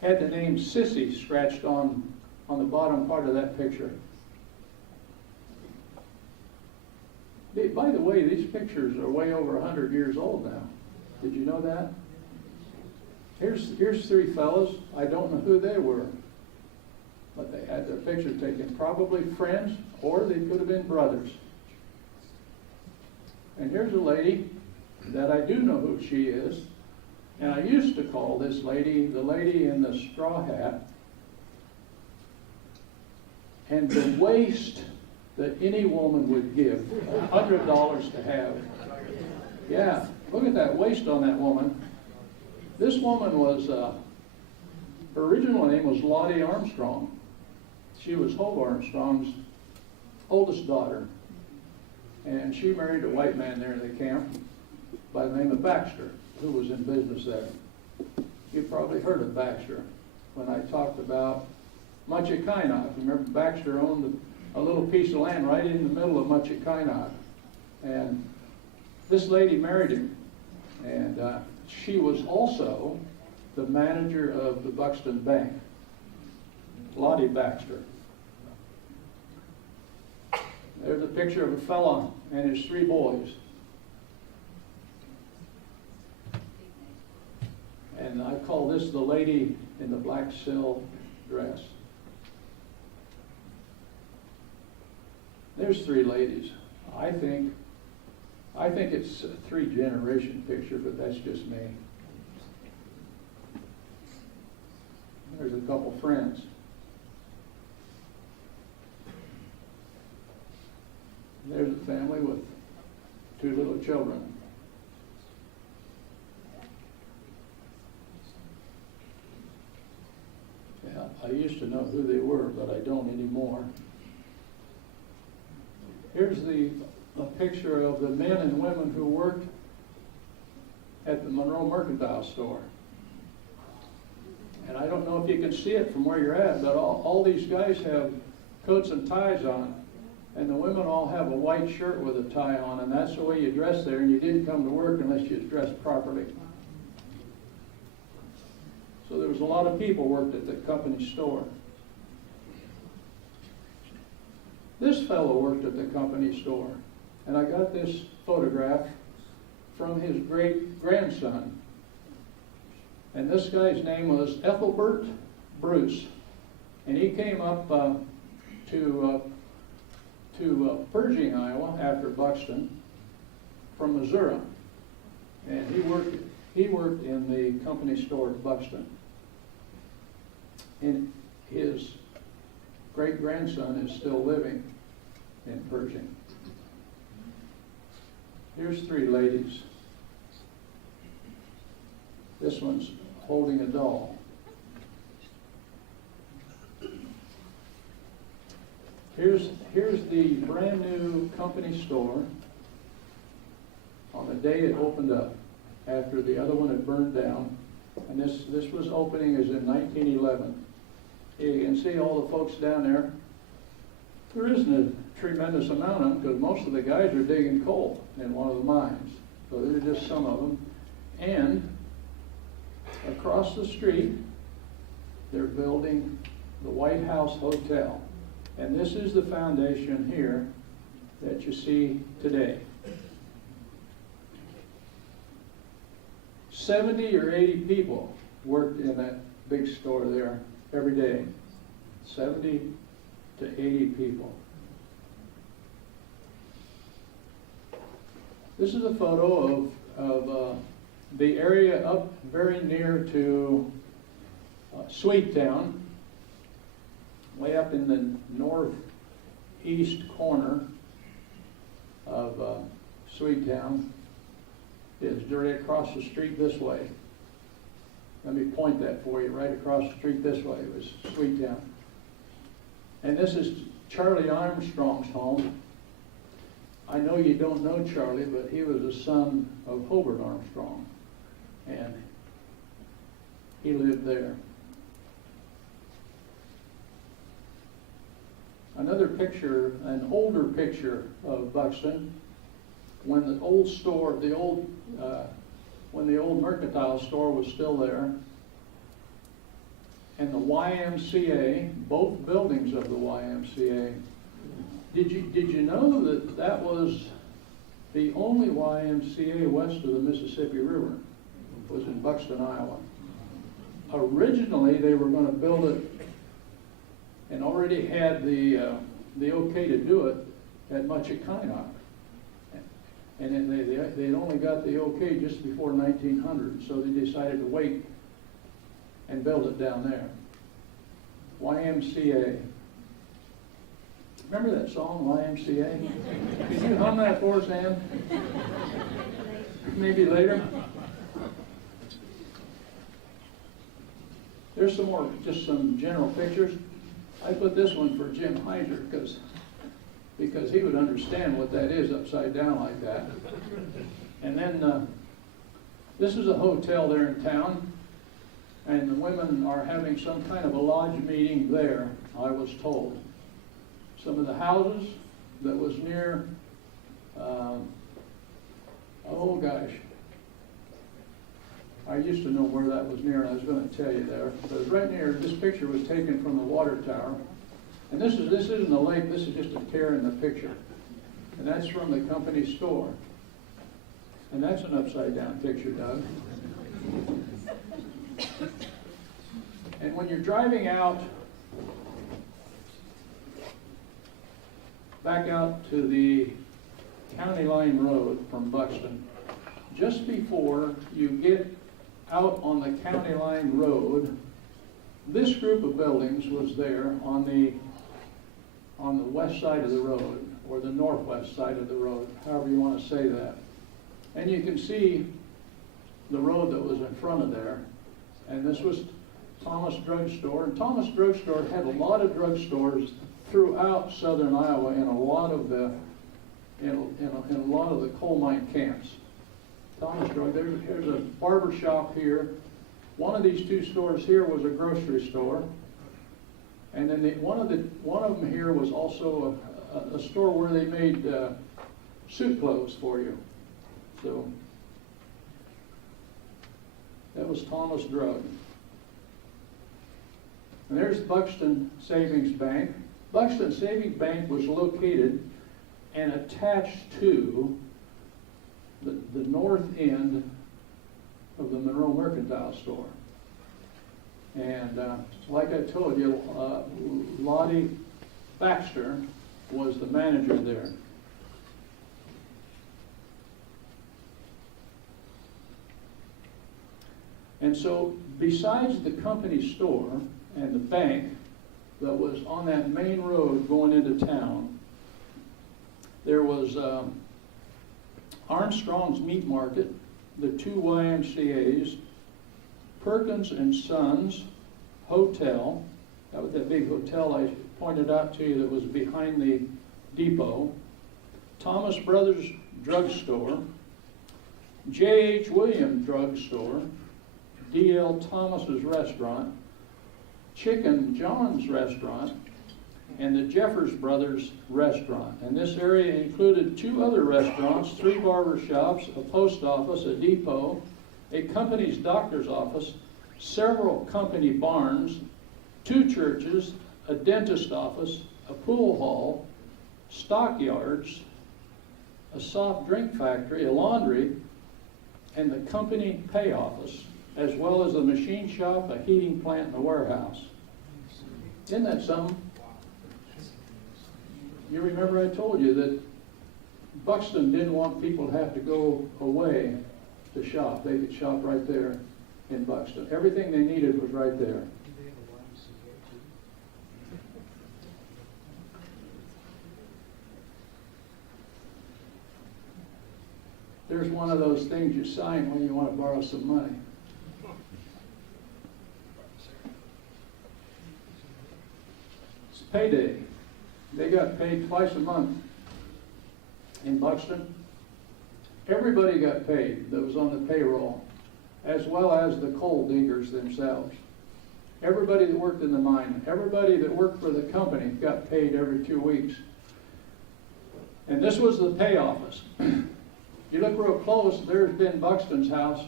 had the name Sissy scratched on the bottom part of that picture. By the way, these pictures are way over 100 years old now. Did you know that? Here's three fellows. I don't know who they were, but they had their picture taken. Probably friends, or they could have been brothers. And here's a lady that I do know who she is. And I used to call this lady the lady in the straw hat. And the waist that any woman would give, $100 to have. Yeah, look at that waist on that woman. This woman was, her original name was Lottie Armstrong. She was Hope Armstrong's oldest daughter. And she married a white man there in the camp by the name of Baxter, who was in business there. You've probably heard of Baxter when I talked about Mutchikainok. Remember, Baxter owned a little piece of land right in the middle of Mutchikainok. And this lady married him. And she was also the manager of the Buxton Bank, Lottie Baxter. There's a picture of a fella and his three boys. And I call this the lady in the black silk dress. There's three ladies. I think it's a three-generation picture, but that's just me. There's a couple friends. There's a family with two little children. Yeah, I used to know who they were, but I don't anymore. Here's a picture of the men and women who worked at the Monroe Mercantile Store. And I don't know if you can see it from where you're at, but all these guys have coats and ties on. And the women all have a white shirt with a tie on, and that's the way you dress there, and you didn't come to work unless you was dressed properly. So there was a lot of people worked at the company store. This fellow worked at the company store, and I got this photograph from his great-grandson. And this guy's name was Ethelbert Bruce, and he came up to Pershing, Iowa, after Buxton, from Missouri, and he worked in the company store at Buxton. And his great-grandson is still living in Pershing. Here's three ladies. This one's holding a doll. Here's the brand new company store on the day it opened up after the other one had burned down. And this was opening is in 1911. You can see all the folks down there. There isn't a tremendous amount of them because most of the guys are digging coal in one of the mines. So there's just some of them. And across the street, they're building the White House Hotel. And this is the foundation here that you see today. 70 or 80 people worked in that big store there every day. 70 to 80 people. This is a photo of the area up very near to Sweettown, way up in the northeast corner of Sweettown. Is direct across the street this way. Let me point that for you. Right across the street this way was Sweettown. And this is Charlie Armstrong's home. I know you don't know Charlie, but he was a son of Hobart Armstrong. And he lived there. Another picture, an older picture of Buxton, when the old store, when the old mercantile store was still there, and the YMCA, both buildings of the YMCA. Did you know that was The only YMCA west of the Mississippi River was in Buxton, Iowa. Originally, they were going to build it and already had the okay to do it at Mahaska. And then they'd only got the okay just before 1900, so they decided to wait and build it down there. YMCA. Remember that song, YMCA? Could you hum that for us, Ann? Maybe later? There's some more, just some general pictures. I put this one for Jim Heiser because he would understand what that is upside down like that. And then this is a hotel there in town, and the women are having some kind of a lodge meeting there, I was told. Some of the houses that was near, oh gosh, I used to know where that was near, and I was going to tell you there. But it was right near, this picture was taken from the water tower. And this isn't a lake, this is just a tear in the picture. And that's from the company store. And that's an upside down picture, Doug. And when you're driving out, back out to the County Line Road from Buxton, just before you get out on the County Line Road, this group of buildings was there on the west side of the road, or the northwest side of the road, however you want to say that. And you can see the road that was in front of there. And this was Thomas Drug Store. And Thomas Drug Store had a lot of drugstores throughout southern Iowa in a lot of the coal mine camps. Thomas Drug, there's a barber shop here. One of these two stores here was a grocery store. And then one of them here was also a store where they made suit clothes for you. So that was Thomas Drug. And there's Buxton Savings Bank. Buxton Savings Bank was located and attached to the north end of the Monroe Mercantile Store. And like I told you, Lottie Baxter was the manager there. And so besides the company store and the bank that was on that main road going into town, there was Armstrong's Meat Market, the two YMCA's, Perkins and Sons Hotel, that was that big hotel I pointed out to you that was behind the depot, Thomas Brothers Drug Store, J.H. Williams Drug Store, D.L. Thomas's Restaurant, Chicken John's Restaurant, and the Jeffers Brothers Restaurant. And this area included two other restaurants, three barber shops, a post office, a depot, a company's doctor's office, several company barns, two churches, a dentist office, a pool hall, stockyards, a soft drink factory, a laundry, and the company pay office, as well as a machine shop, a heating plant, and a warehouse. Isn't that something? You remember I told you that Buxton didn't want people to have to go away to shop. They could shop right there in Buxton. Everything they needed was right there. There's one of those things you sign when you want to borrow some money. It's payday. They got paid twice a month in Buxton. Everybody got paid that was on the payroll, as well as the coal diggers themselves. Everybody that worked in the mine, everybody that worked for the company got paid every 2 weeks. And this was the pay office. You look real close, there's been Buxton's house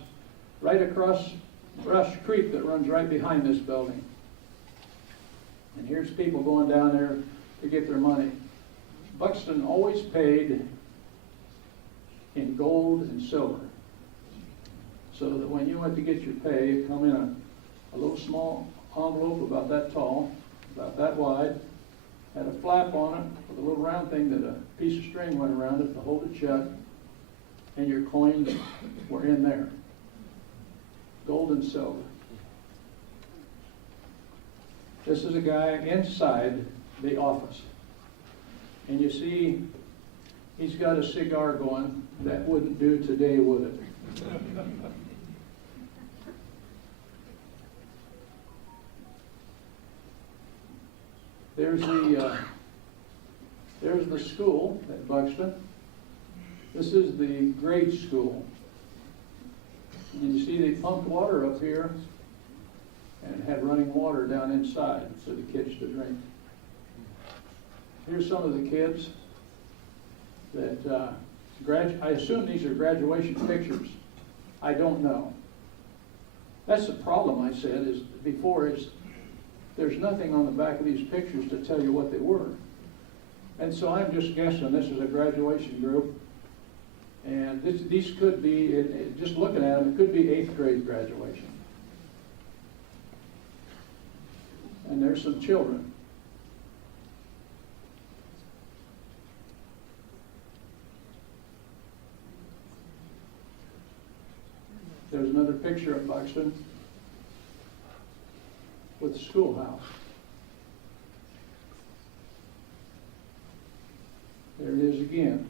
right across Rush Creek that runs right behind this building. And here's people going down there to get their money. Buxton always paid in gold and silver. So that when you went to get your pay, it come in a little small envelope about that tall, about that wide, had a flap on it with a little round thing that a piece of string went around it to hold it shut, and your coins were in there. Gold and silver. This is a guy inside the office. And you see, he's got a cigar going. That wouldn't do today, would it? There's the school at Buxton. This is the grade school. And you see they pumped water up here and had running water down inside for the kids to drink. Here's some of the kids that I assume these are graduation pictures. I don't know. That's the problem, I said, is there's nothing on the back of these pictures to tell you what they were. And so I'm just guessing this is a graduation group. And these could be, just looking at them, it could be 8th grade graduation. And there's some children. There's another picture of Buxton with the schoolhouse. There it is again.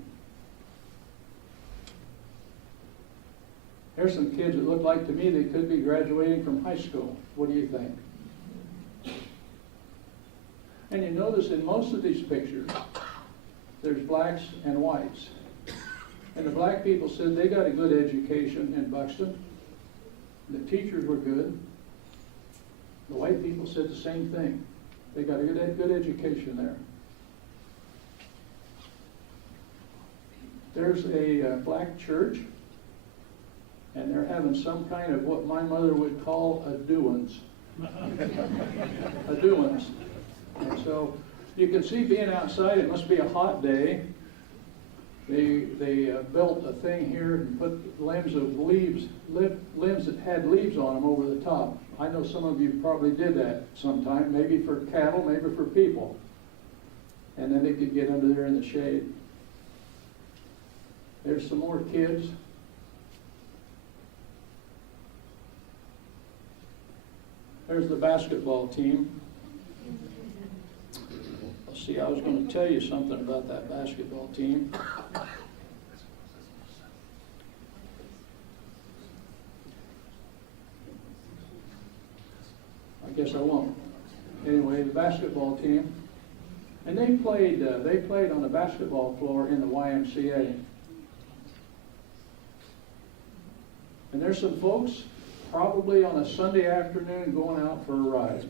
There's some kids that look like to me they could be graduating from high school. What do you think? And you notice in most of these pictures, there's blacks and whites. And the black people said they got a good education in Buxton. The teachers were good. The white people said the same thing. They got a good education there. There's a black church, and they're having some kind of what my mother would call a doings. A doings. And so you can see being outside, it must be a hot day. They built a thing here and put limbs that had leaves on them over the top. I know some of you probably did that sometime, maybe for cattle, maybe for people. And then they could get under there in the shade. There's some more kids. There's the basketball team. See, I was going to tell you something about that basketball team. I guess I won't. Anyway, the basketball team, and they played on the basketball floor in the YMCA. And there's some folks probably on a Sunday afternoon going out for a ride.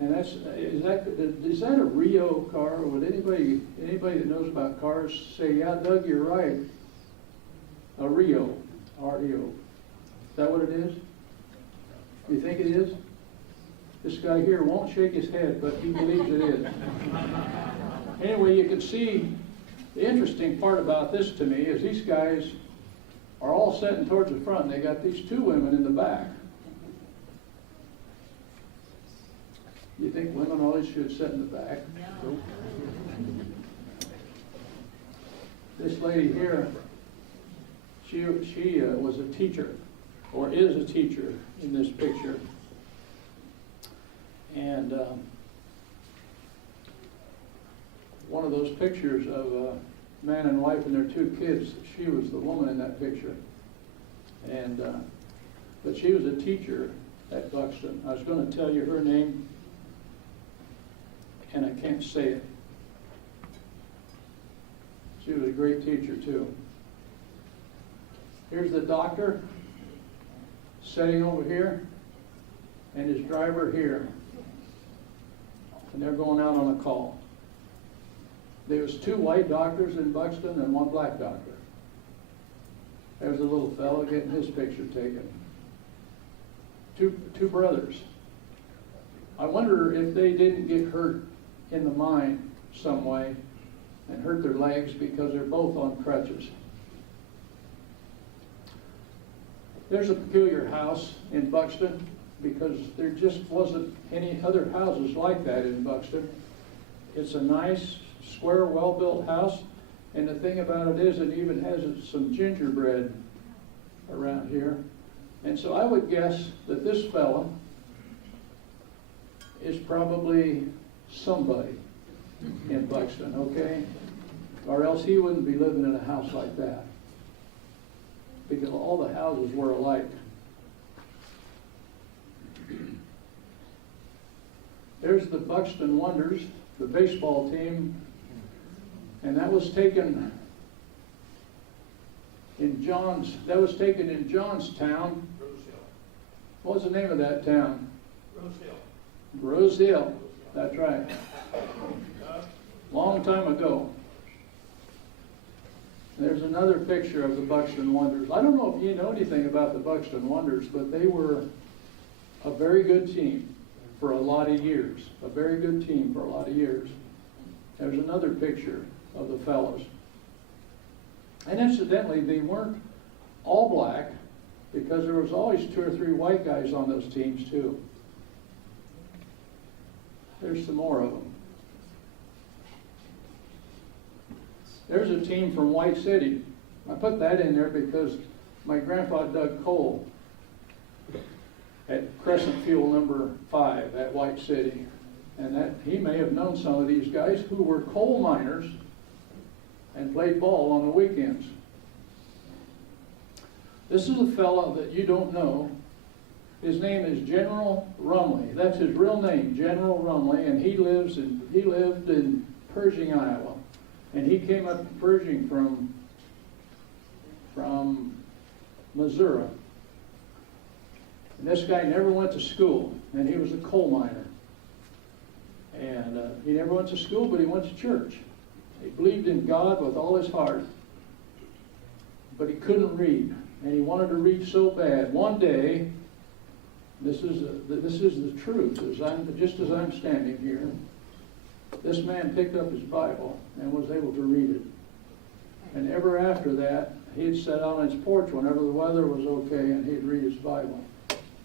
And is that a Rio car? Would anybody that knows about cars say, yeah, Doug, you're right. A Rio, R-E-O. Is that what it is? You think it is? This guy here won't shake his head, but he believes it is. Anyway, you can see the interesting part about this to me is these guys are all sitting towards the front. They got these two women in the back. You think women always should sit in the back? No. This lady here, she was a teacher, or is a teacher in this picture. And one of those pictures of a man and wife and their two kids, she was the woman in that picture. And but she was a teacher at Buxton. I was going to tell you her name, and I can't say it. She was a great teacher too. Here's the doctor sitting over here, and his driver here. And they're going out on a call. There was 2 white doctors in Buxton and 1 black doctor. There's a little fellow getting his picture taken. Two brothers. I wonder if they didn't get hurt in the mind some way and hurt their legs because they're both on crutches. There's a peculiar house in Buxton because there just wasn't any other houses like that in Buxton. It's a nice, square, well-built house, and the thing about it is it even has some gingerbread around here. And so I would guess that this fella is probably somebody in Buxton, okay? Or else he wouldn't be living in a house like that, because all the houses were alike. There's the Buxton Wonders, the baseball team, and that was taken in Johnstown. Rose Hill. What was the name of that town? Rose Hill. Rose Hill, that's right. Long time ago. There's another picture of the Buxton Wonders. I don't know if you know anything about the Buxton Wonders, but they were a very good team for a lot of years. A very good team for a lot of years. There's another picture of the fellows. And incidentally, they weren't all black, because there was always 2 or 3 white guys on those teams too. There's some more of them. There's a team from White City. I put that in there because my grandpa dug coal at Crescent Fuel number 5 at White City. And that he may have known some of these guys who were coal miners and played ball on the weekends. This is a fellow that you don't know. His name is General Rumley. That's his real name, General Rumley, and he lived in Pershing, Iowa. And he came up to Pershing from Missouri. And this guy never went to school, and he was a coal miner. And he never went to school, but he went to church. He believed in God with all his heart, but he couldn't read, and he wanted to read so bad. One day, this is the truth. Just as I'm standing here, this man picked up his Bible and was able to read it. And ever after that, he'd sit on his porch whenever the weather was okay, and he'd read his Bible.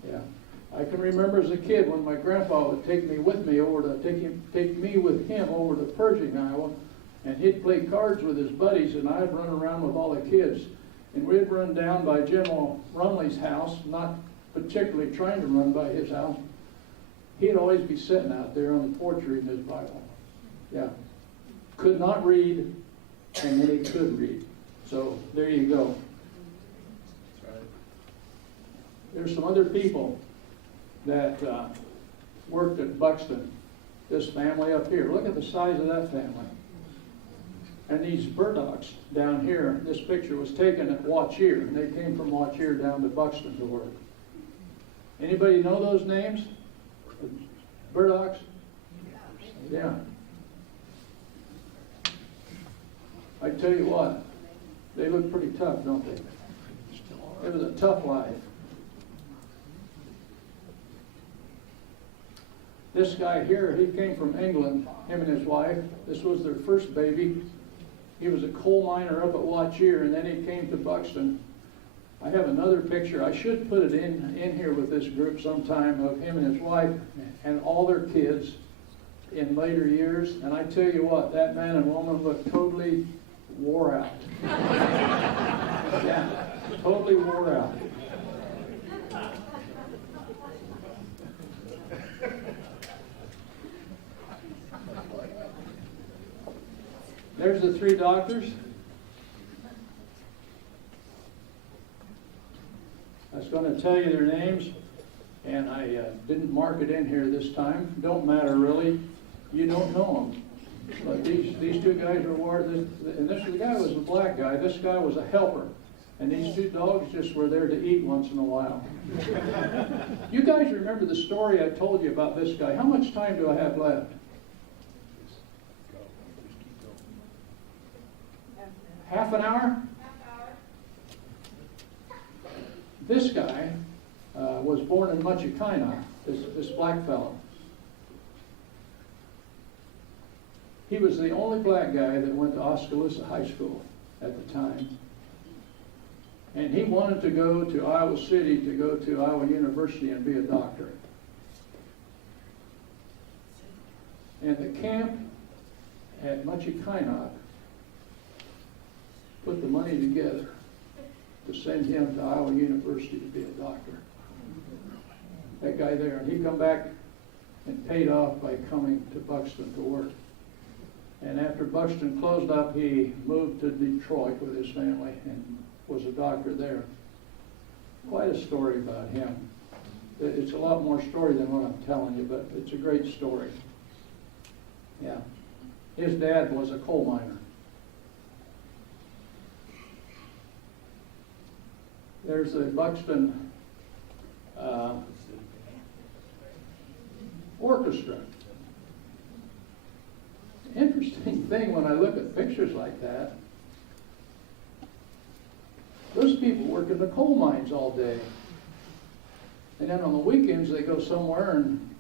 Yeah, I can remember as a kid when my grandpa would take me with him over to Pershing, Iowa, and he'd play cards with his buddies, and I'd run around with all the kids. And we'd run down by General Rumley's house, not particularly trying to run by his house. He'd always be sitting out there on the porch reading his Bible. Yeah. Could not read, and then he could read. So there you go. There's some other people that worked at Buxton. This family up here. Look at the size of that family. And these burdocks down here, this picture was taken at Wachier, and they came from Wachier down to Buxton to work. Anybody know those names? Burdocks? Yeah. I tell you what, they look pretty tough, don't they? It was a tough life. This guy here, he came from England, him and his wife. This was their first baby. He was a coal miner up at Wachier, and then he came to Buxton. I have another picture. I should put it in here with this group sometime of him and his wife and all their kids in later years. And I tell you what, that man and woman looked totally wore out. Yeah, totally wore out. There's the 3 doctors. I was going to tell you their names, and I didn't mark it in here this time. Don't matter really. You don't know them. But these 2 guys were and this guy was a black guy. This guy was a helper. And these 2 dogs just were there to eat once in a while. You guys remember the story I told you about this guy. How much time do I have left? Half an hour? Half hour. This guy was born in Machikina, this black fellow. He was the only black guy that went to Oskaloosa High School at the time. And he wanted to go to Iowa City to go to Iowa University and be a doctor. And the camp at Machikainak put the money together to send him to Iowa University to be a doctor. That guy there, and he come back and paid off by coming to Buxton to work. And after Buxton closed up, he moved to Detroit with his family and was a doctor there. Quite a story about him. It's a lot more story than what I'm telling you, but it's a great story. Yeah. His dad was a coal miner. There's a Buxton orchestra. Interesting thing when I look at pictures like that, those people work in the coal mines all day. And then on the weekends they go somewhere and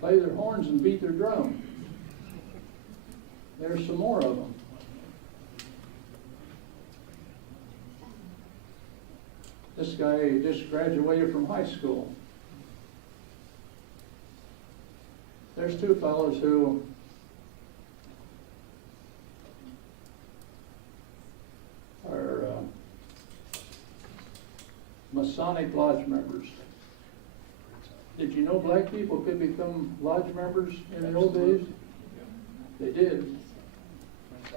play their horns and beat their drum. There's some more of them. This guy just graduated from high school. There's two fellows who are Masonic Lodge members. Did you know black people could become lodge members in the old days? They did.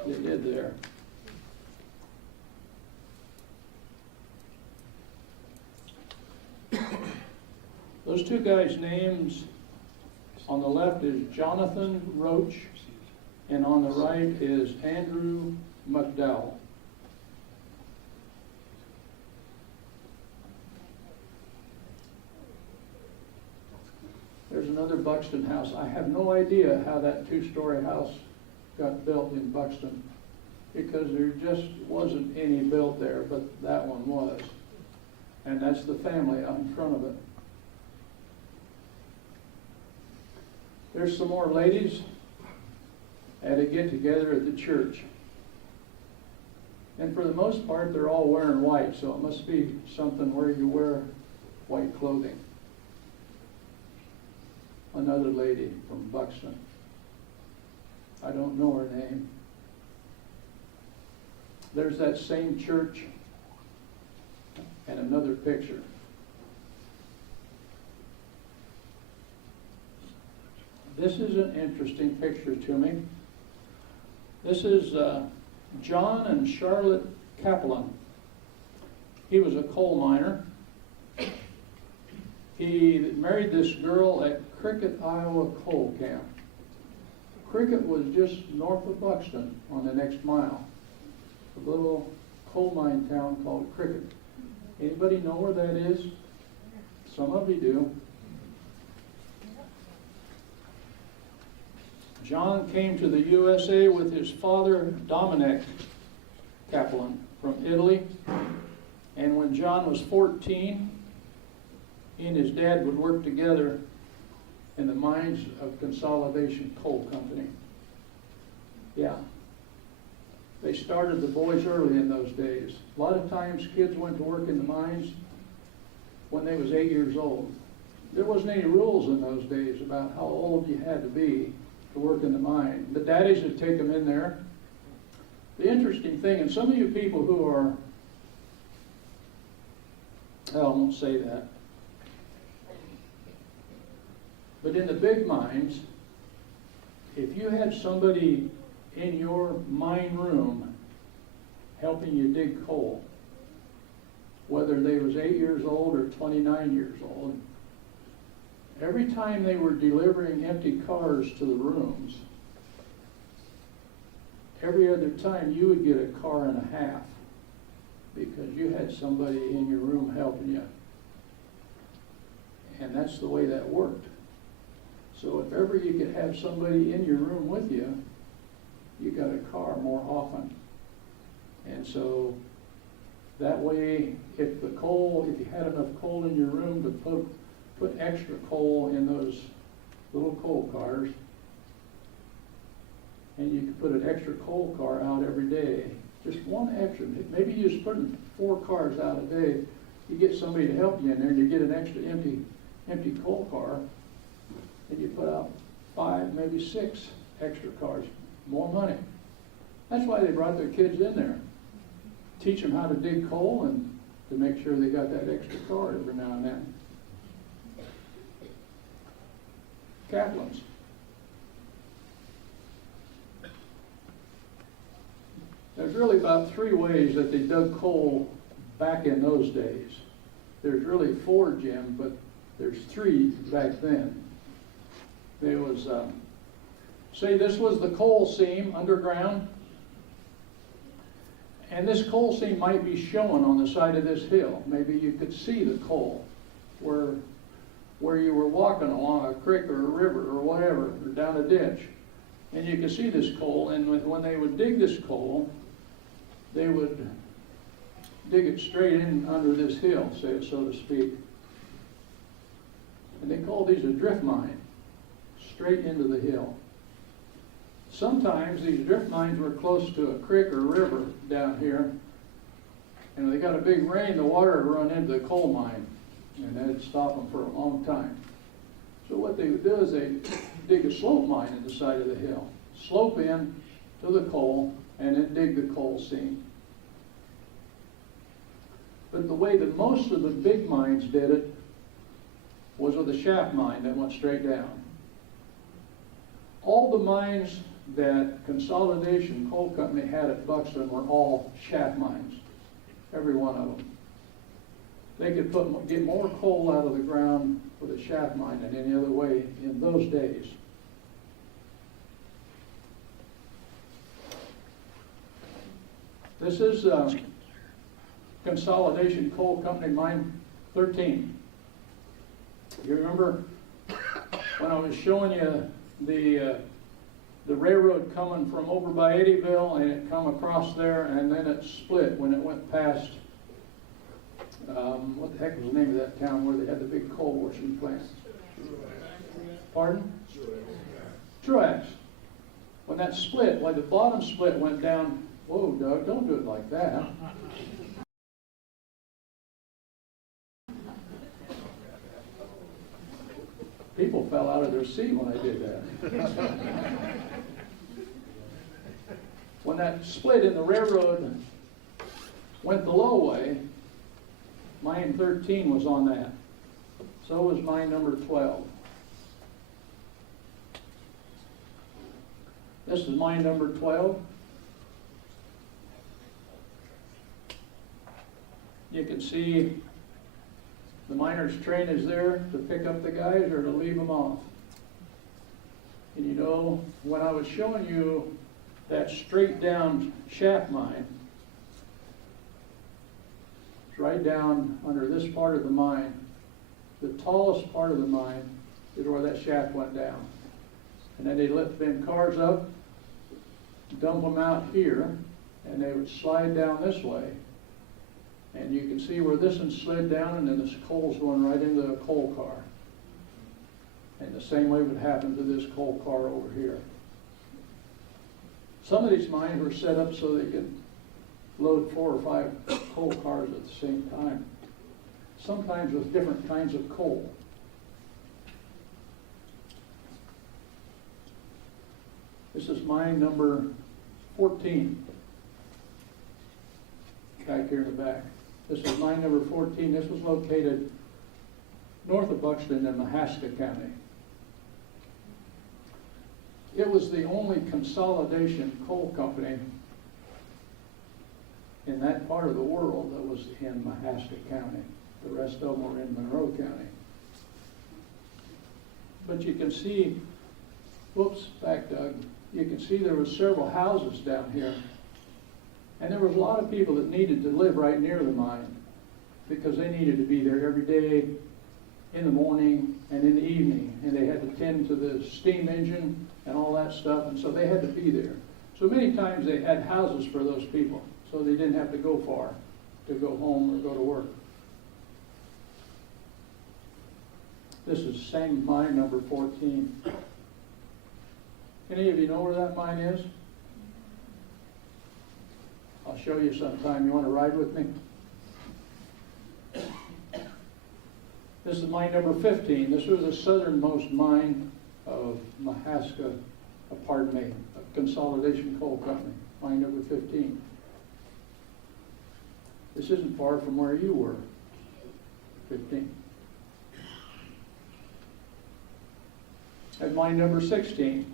They did there. Those two guys' names on the left is Jonathan Roach, and on the right is Andrew McDowell. There's another Buxton house. I have no idea how that two-story house got built in Buxton, because there just wasn't any built there, but that one was. And that's the family out in front of it. There's some more ladies at a get-together at the church. And for the most part, they're all wearing white, so it must be something where you wear white clothing. Another lady from Buxton. I don't know her name. There's that same church and another picture. This is an interesting picture to me. This is John and Charlotte Kaplan. He was a coal miner. He married this girl at Cricket, Iowa coal camp. Cricket was just north of Buxton on the next mile. A little coal mine town called Cricket. Anybody know where that is? Some of you do. John came to the USA with his father, Dominic Kaplan, from Italy. And when John was 14, he and his dad would work together in the mines of Consolidation Coal Company. Yeah. They started the boys early in those days. A lot of times kids went to work in the mines when they was 8 years old. There wasn't any rules in those days about how old you had to be to work in the mine. The daddies would take them in there. The interesting thing, and some of you people who are, I won't say that, but in the big mines, if you had somebody in your mine room helping you dig coal, whether they was 8 years old or 29 years old, every time they were delivering empty cars to the rooms, every other time you would get a car and a half because you had somebody in your room helping you. And that's the way that worked. So if ever you could have somebody in your room with you, you got a car more often. And so that way, if you had enough coal in your room to put extra coal in those little coal cars, and you could put an extra coal car out every day, just one extra. Maybe you just put 4 cars out a day. You get somebody to help you in there, and you get an extra empty coal car, and you put out 5, maybe 6 extra cars, more money. That's why they brought their kids in there. Teach them how to dig coal and to make sure they got that extra car every now and then. Kaplan's. There's really about 3 ways that they dug coal back in those days. There's really 4, Jim, but there's 3 back then. There was, say this was the coal seam underground, and this coal seam might be showing on the side of this hill. Maybe you could see the coal where you were walking along a creek or a river or whatever, or down a ditch. And you could see this coal, and when they would dig this coal, they would dig it straight in under this hill, say, so to speak. And they called these a drift mine, straight into the hill. Sometimes these drift mines were close to a creek or river down here, and when they got a big rain, the water would run into the coal mine, and that'd stop them for a long time. So what they would do is they dig a slope mine in the side of the hill, slope in to the coal, and then dig the coal seam. But the way that most of the big mines did it was with a shaft mine that went straight down. All the mines that Consolidation Coal Company had at Buxton were all shaft mines, every one of them. They could get more coal out of the ground with a shaft mine than any other way in those days. This is Consolidation Coal Company Mine 13. You remember when I was showing you the railroad coming from over by Eddyville, and it come across there, and then it split when it went past, what the heck was the name of that town where they had the big coal washing plant? Pardon? Truax. When that split, when the bottom split went down, whoa, Doug, don't do it like that. People fell out of their seat when I did that. When that split in the railroad went the low way, mine 13 was on that. So was mine number 12. This is mine number 12. You can see the miner's train is there to pick up the guys or to leave them off. And you know, when I was showing you that straight down shaft mine, it's right down under this part of the mine. The tallest part of the mine is where that shaft went down. And then they lift them cars up, dump them out here, and they would slide down this way. And you can see where this one slid down, and then this coal's going right into the coal car. And the same way would happen to this coal car over here. Some of these mines were set up so they could load 4 or 5 coal cars at the same time, sometimes with different kinds of coal. This is mine number 14, back here in the back. This is mine number 14. This was located north of Buxton in Mahaska County. It was the only Consolidation Coal Company in that part of the world that was in Mahaska County. The rest of them were in Monroe County. But you can see, whoops, back Doug, you can see there were several houses down here. And there was a lot of people that needed to live right near the mine because they needed to be there every day in the morning and in the evening. And they had to tend to the steam engine and all that stuff, and so they had to be there. So many times they had houses for those people, so they didn't have to go far to go home or go to work. This is the same mine number 14. Any of you know where that mine is? I'll show you sometime. You want to ride with me? This is mine number 15. This was the southernmost mine of Mahaska, pardon me, Consolidation Coal Company, mine number 15. This isn't far from where you were, 15. And mine number 16.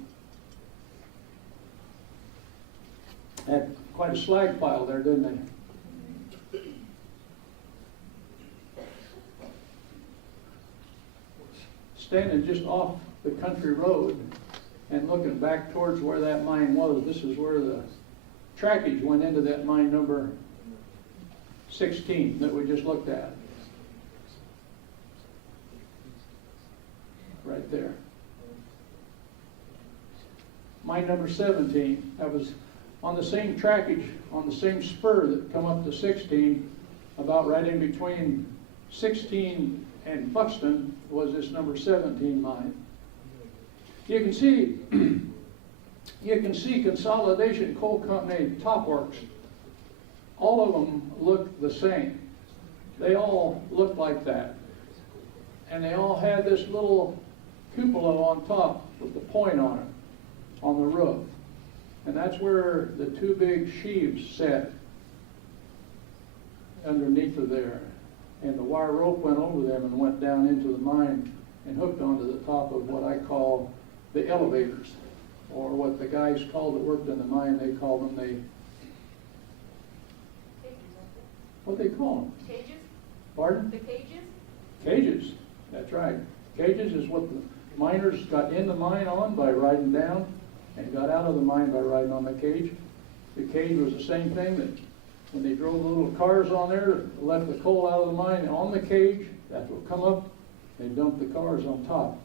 Had quite a slag pile there, didn't they? Standing just off the country road and looking back towards where that mine was, this is where the trackage went into that mine number 16 that we just looked at. Right there. Mine number 17, that was on the same trackage, on the same spur that come up to 16, about right in between 16 and Buxton was this number 17 mine. You can see Consolidation Coal Company top works. All of them look the same. They all look like that. And they all had this little cupola on top with the point on it, on the roof. And that's where the two big sheaves sat underneath of there. And the wire rope went over them and went down into the mine and hooked onto the top of what I call the elevators, or what the guys called that worked in the mine, they called them the, what they call them? Cages? Pardon? The cages? Cages, that's right. Cages is what the miners got in the mine on by riding down and got out of the mine by riding on the cage. The cage was the same thing that when they drove the little cars on there, left the coal out of the mine on the cage, that will come up and dump the cars on top.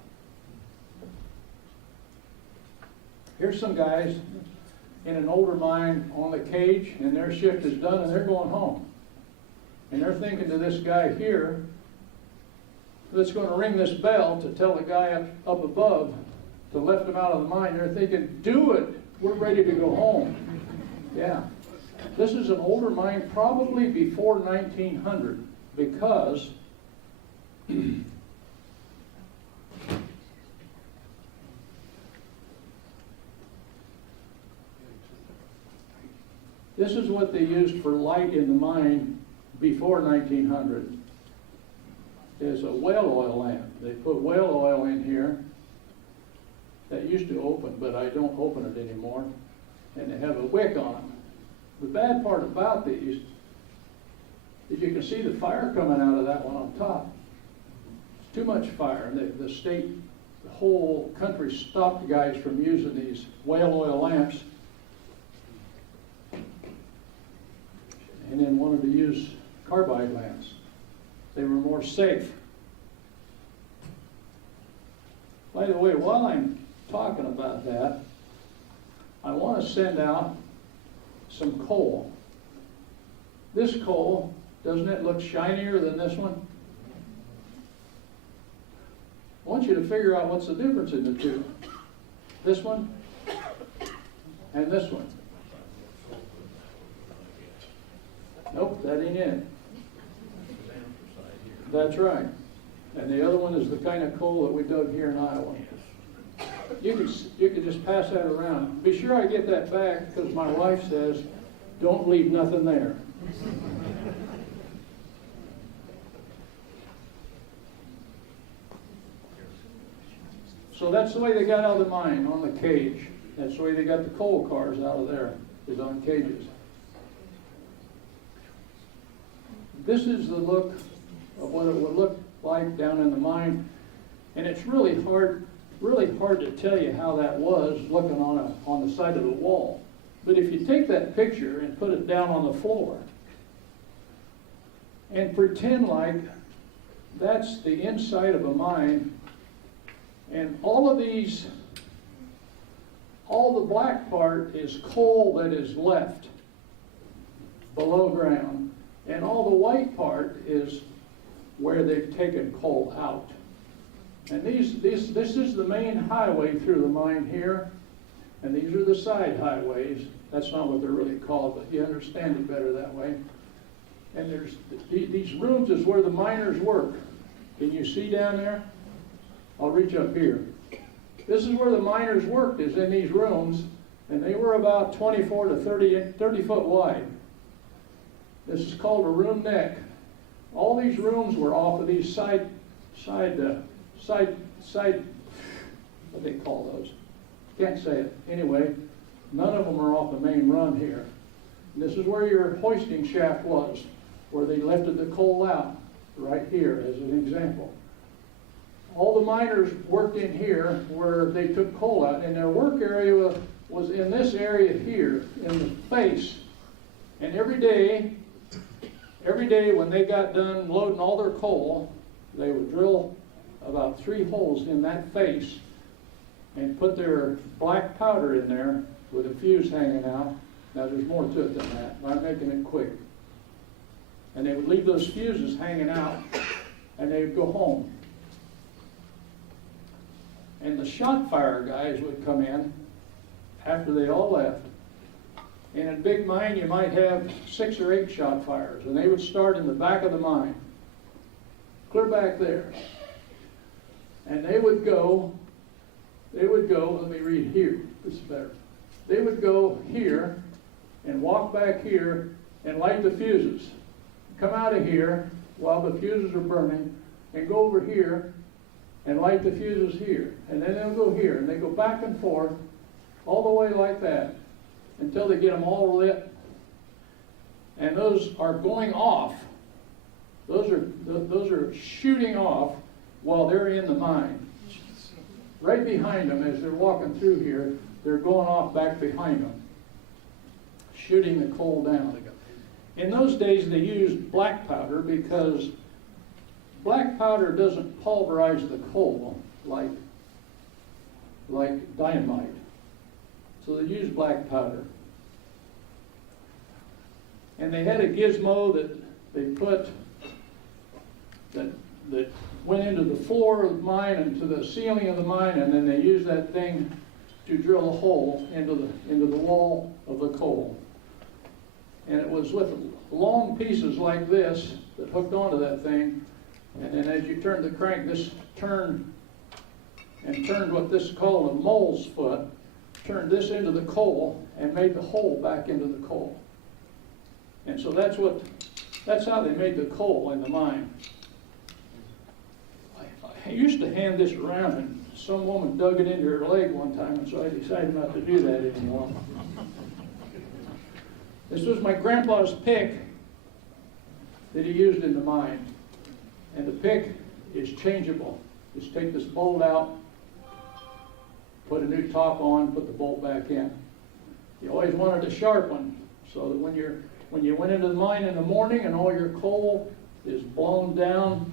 Here's some guys in an older mine on the cage, and their shift is done and they're going home. And they're thinking to this guy here that's going to ring this bell to tell the guy up above to lift him out of the mine. They're thinking, do it, we're ready to go home. Yeah. This is an older mine, probably before 1900, because this is what they used for light in the mine before 1900. Is a whale oil lamp. They put whale oil in here that used to open, but I don't open it anymore. And they have a wick on them. The bad part about these is you can see the fire coming out of that one on top. It's too much fire. And the state, the whole country stopped guys from using these whale oil lamps and then wanted to use carbide lamps. They were more safe. By the way, while I'm talking about that, I want to send out some coal. This coal, doesn't it look shinier than this one? I want you to figure out what's the difference in the two. This one and this one. Nope, that ain't it. That's right. And the other one is the kind of coal that we dug here in Iowa. You could just pass that around. Be sure I get that back, because my wife says, don't leave nothing there. So that's the way they got out of the mine, on the cage. That's the way they got the coal cars out of there, is on cages. This is the look of what it would look like down in the mine. And it's really hard to tell you how that was looking on the side of the wall. But if you take that picture and put it down on the floor and pretend like that's the inside of a mine, and all the black part is coal that is left below ground, and all the white part is where they've taken coal out. And this is the main highway through the mine here, and these are the side highways. That's not what they're really called, but you understand it better that way. And there's these rooms is where the miners work. Can you see down there? I'll reach up here. This is where the miners worked, is in these rooms, and they were about 24 to 30 foot wide. This is called a room neck. All these rooms were off of these side, what do they call those? Can't say it. Anyway, none of them are off the main run here. And this is where your hoisting shaft was, where they lifted the coal out, right here as an example. All the miners worked in here where they took coal out, and their work area was in this area here, in the face. And every day when they got done loading all their coal, they would drill about 3 holes in that face and put their black powder in there with a fuse hanging out. Now there's more to it than that, but I'm making it quick. And they would leave those fuses hanging out, and they would go home. And the shot fire guys would come in after they all left. In a big mine, you might have 6 or 8 shot fires, and they would start in the back of the mine, clear back there. And they would go, let me read here, this is better. They would go here and walk back here and light the fuses. Come out of here while the fuses are burning and go over here and light the fuses here. And then they'll go here, and they go back and forth all the way like that until they get them all lit. And those are going off. Those are shooting off while they're in the mine. Right behind them, as they're walking through here, they're going off back behind them, shooting the coal down. In those days, they used black powder because black powder doesn't pulverize the coal like dynamite. So they used black powder. And they had a gizmo that they put that went into the floor of the mine and to the ceiling of the mine, and then they used that thing to drill a hole into the wall of the coal. And it was with long pieces like this that hooked onto that thing, and then as you turned the crank, this turned what this is called a mole's foot, turned this into the coal and made the hole back into the coal. And so that's how they made the coal in the mine. I used to hand this around, and some woman dug it into her leg one time, and so I decided not to do that anymore. This was my grandpa's pick that he used in the mine. And the pick is changeable. Just take this bolt out, put a new top on, put the bolt back in. You always wanted a sharp one, so that when you went into the mine in the morning and all your coal is blown down,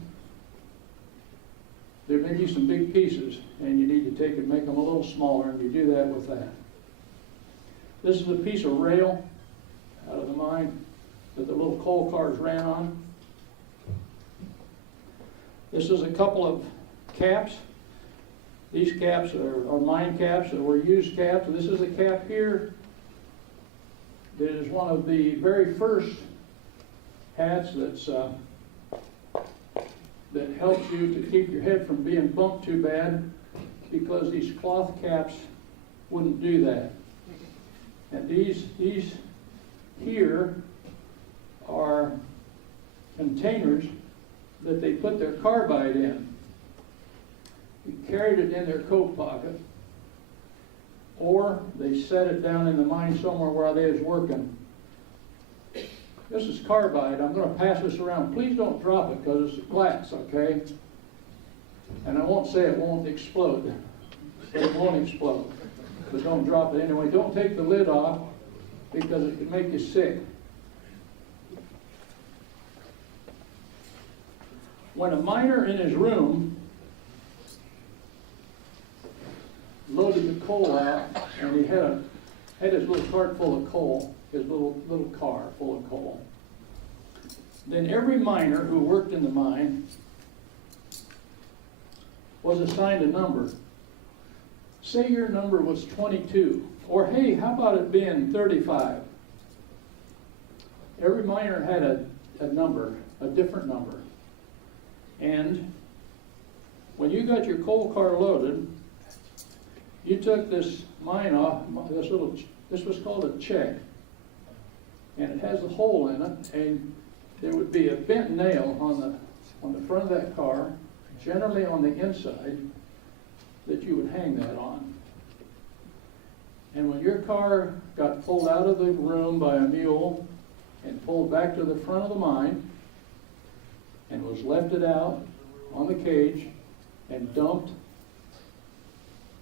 there may be some big pieces, and you need to take and make them a little smaller, and you do that with that. This is a piece of rail out of the mine that the little coal cars ran on. This is a couple of caps. These caps are mine caps, that were used caps. This is a cap here that is one of the very first hats that helps you to keep your head from being bumped too bad, because these cloth caps wouldn't do that. And these here are containers that they put their carbide in. You carried it in their coat pocket, or they set it down in the mine somewhere where they was working. This is carbide. I'm going to pass this around. Please don't drop it because it's glass, okay? And I won't say it won't explode. It won't explode. But don't drop it anyway. Don't take the lid off because it can make you sick. When a miner in his room loaded the coal out, and he had his little cart full of coal, his little car full of coal, then every miner who worked in the mine was assigned a number. Say your number was 22, or hey, how about it being 35? Every miner had a number, a different number. And when you got your coal car loaded, you took this mine off, this was called a check. And it has a hole in it, and there would be a bent nail on the front of that car, generally on the inside, that you would hang that on. And when your car got pulled out of the room by a mule and pulled back to the front of the mine and was lifted out on the cage and dumped,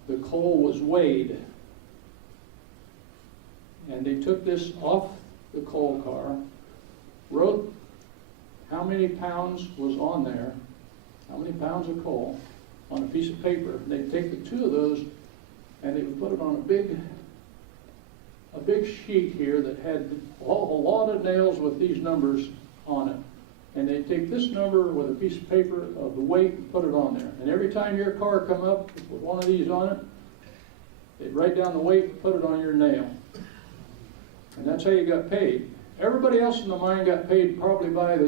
the coal was weighed. And they took this off the coal car, wrote how many pounds was on there, how many pounds of coal on a piece of paper. They'd take the two of those and they would put it on a big sheet here that had a lot of nails with these numbers on it. And they'd take this number with a piece of paper of the weight and put it on there. And every time your car come up with one of these on it, they'd write down the weight and put it on your nail. And that's how you got paid. Everybody else in the mine got paid probably by the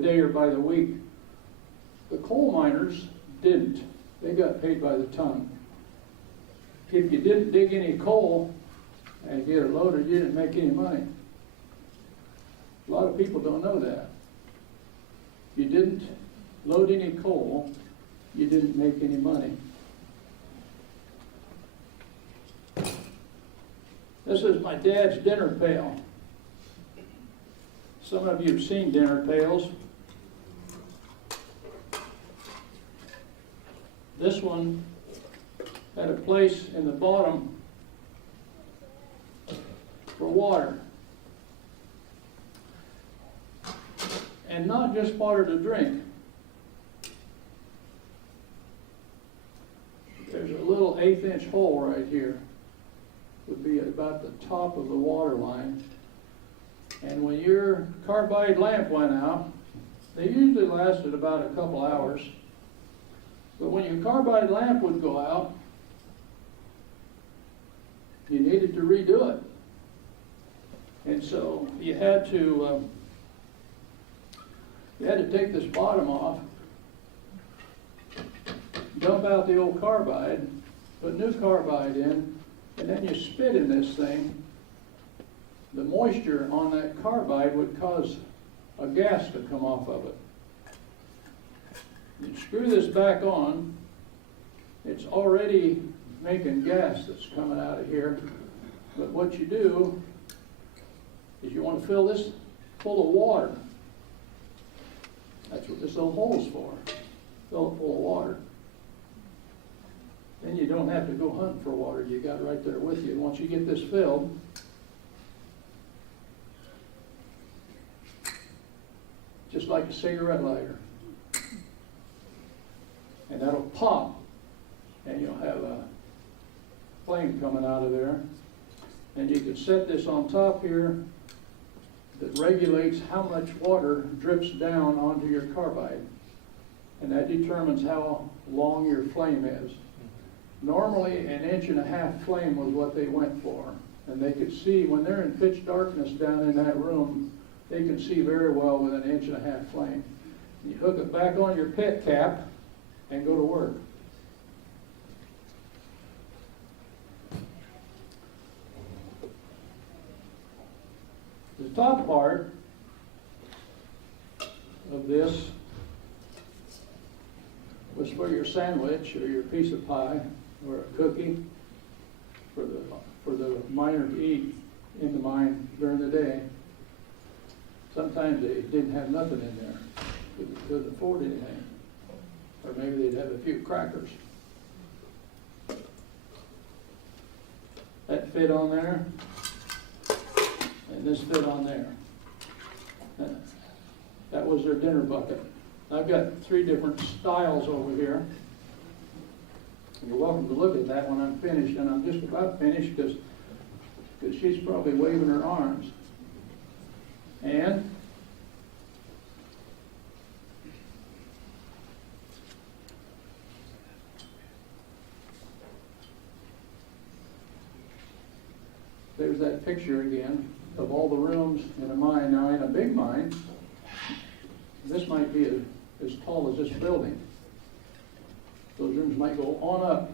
day or by the week. The coal miners didn't. They got paid by the ton. If you didn't dig any coal and get it loaded, you didn't make any money. A lot of people don't know that. You didn't load any coal, you didn't make any money. This is my dad's dinner pail. Some of you have seen dinner pails. This one had a place in the bottom for water. And not just water to drink. There's a little 1/8-inch hole right here. Would be at about the top of the water line. And when your carbide lamp went out, they usually lasted about a couple hours. But when your carbide lamp would go out, you needed to redo it. And so you had to take this bottom off, dump out the old carbide, put new carbide in, and then you spit in this thing. The moisture on that carbide would cause a gas to come off of it. You screw this back on, it's already making gas that's coming out of here. But what you do is you want to fill this full of water. That's what this little hole's for. Fill it full of water. Then you don't have to go hunting for water. You got it right there with you. Once you get this filled, just like a cigarette lighter. And that'll pop, and you'll have a flame coming out of there. And you can set this on top here that regulates how much water drips down onto your carbide. And that determines how long your flame is. Normally, 1.5 inch flame was what they went for. And they could see, when they're in pitch darkness down in that room, they can see very well with 1.5 inch flame. You hook it back on your pit cap and go to work. The top part of this was for your sandwich or your piece of pie or a cookie for the miner to eat in the mine during the day. Sometimes they didn't have nothing in there because they couldn't afford anything. Or maybe they'd have a few crackers. That fit on there, and this fit on there. That was their dinner bucket. I've got 3 different styles over here. You're welcome to look at that when I'm finished, and I'm just about finished because she's probably waving her arms. And there's that picture again of all the rooms in a mine. Now, in a big mine, this might be as tall as this building. Those rooms might go on up,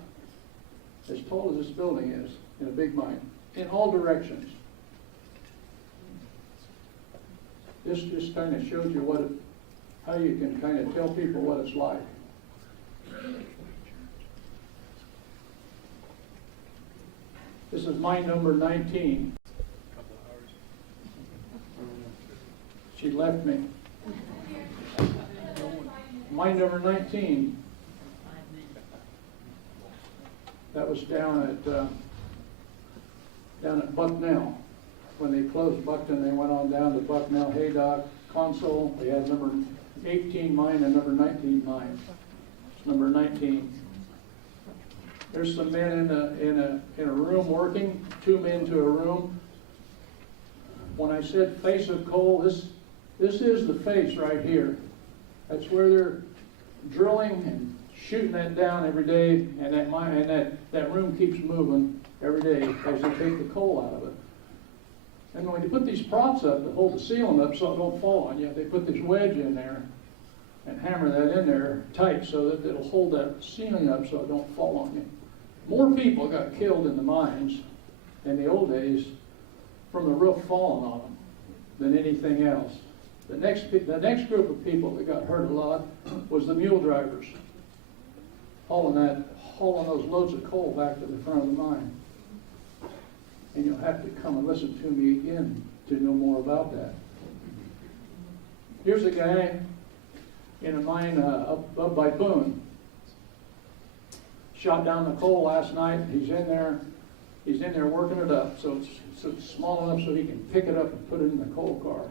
as tall as this building is, in a big mine, in all directions. This just kind of shows you how you can kind of tell people what it's like. This is mine number 19. She left me. Mine number 19. That was down at Bucknell. When they closed Buxton, they went on down to Bucknell, Haydock, Console. They had number 18 mine and number 19 mine. It's number 19. There's some men in a room working, 2 men to a room. When I said face of coal, this is the face right here. That's where they're drilling and shooting that down every day, and that mine and that room keeps moving every day as they take the coal out of it. And when you put these props up to hold the ceiling up so it don't fall on you, they put this wedge in there and hammer that in there tight so that it'll hold that ceiling up so it don't fall on you. More people got killed in the mines in the old days from the roof falling on them than anything else. The next group of people that got hurt a lot was the mule drivers, hauling those loads of coal back to the front of the mine. And you'll have to come and listen to me again to know more about that. Here's a guy in a mine up by Boone. Shot down the coal last night. He's in there working it up so it's small enough so he can pick it up and put it in the coal car.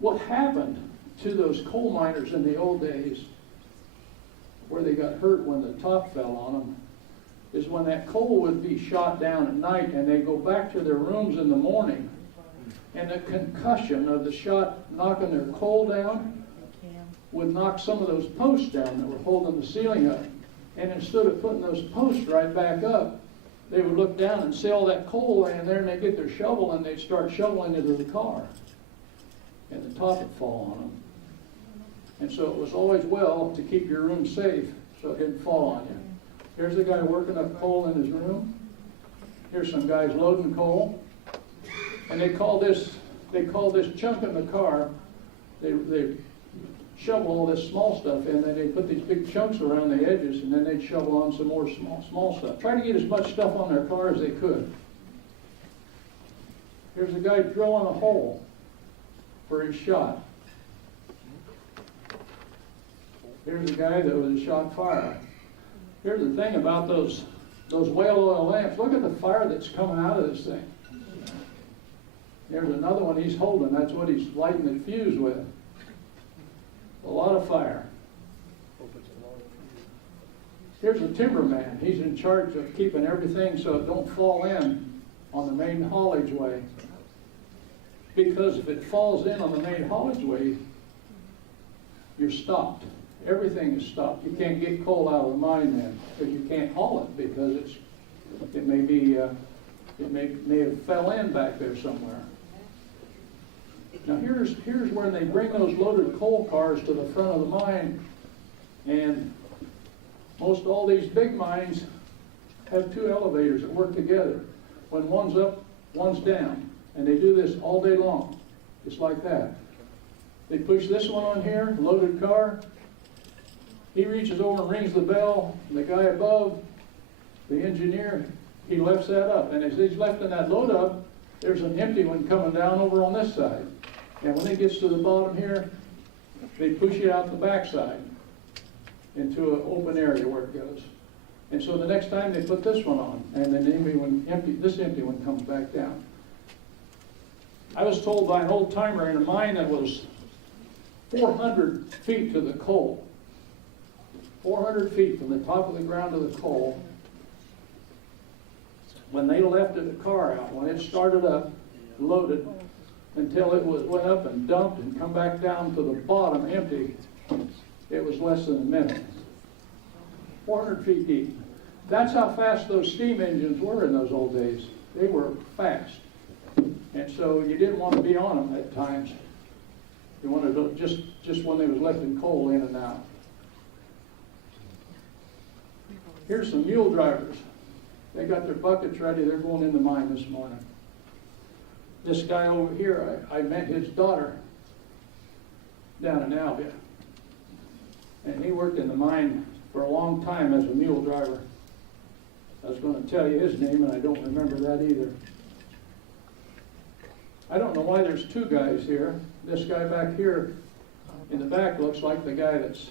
What happened to those coal miners in the old days where they got hurt when the top fell on them is when that coal would be shot down at night and they go back to their rooms in the morning, and the concussion of the shot knocking their coal down would knock some of those posts down that were holding the ceiling up. And instead of putting those posts right back up, they would look down and see all that coal laying there, and they'd get their shovel and they'd start shoveling into the car. And the top would fall on them. And so it was always well to keep your room safe so it didn't fall on you. Here's a guy working up coal in his room. Here's some guys loading coal. And they call this chunk in the car, they shovel all this small stuff in, and they put these big chunks around the edges, and then they'd shovel on some more small stuff. Try to get as much stuff on their car as they could. Here's a guy drilling a hole for his shot. Here's a guy that was a shot fire. Here's the thing about those whale oil lamps. Look at the fire that's coming out of this thing. There's another one he's holding. That's what he's lighting the fuse with. A lot of fire. Here's a timberman. He's in charge of keeping everything so it don't fall in on the main haulage way. Because if it falls in on the main haulage way, you're stopped. Everything is stopped. You can't get coal out of the mine then, because you can't haul it because it may have fell in back there somewhere. Now here's when they bring those loaded coal cars to the front of the mine, and most all these big mines have 2 elevators that work together. When one's up, one's down, and they do this all day long, just like that. They push this one on here, loaded car. He reaches over and rings the bell. The guy above, the engineer, he lifts that up. And as he's lifting that load up, there's an empty one coming down over on this side. And when it gets to the bottom here, they push it out the backside into an open area where it goes. And so the next time they put this one on, and then this empty one comes back down. I was told by an old timer in a mine that was 400 feet to the coal. 400 feet from the top of the ground to the coal. When they lifted the car out, when it started up, loaded, until it went up and dumped and come back down to the bottom empty, it was less than a minute. 400 feet deep. That's how fast those steam engines were in those old days. They were fast. And so you didn't want to be on them at times. You wanted to just when they was lifting coal in and out. Here's some mule drivers. They got their buckets ready. They're going in the mine this morning. This guy over here, I met his daughter down in Albia. And he worked in the mine for a long time as a mule driver. I was going to tell you his name, and I don't remember that either. I don't know why there's two guys here. This guy back here in the back looks like the guy that's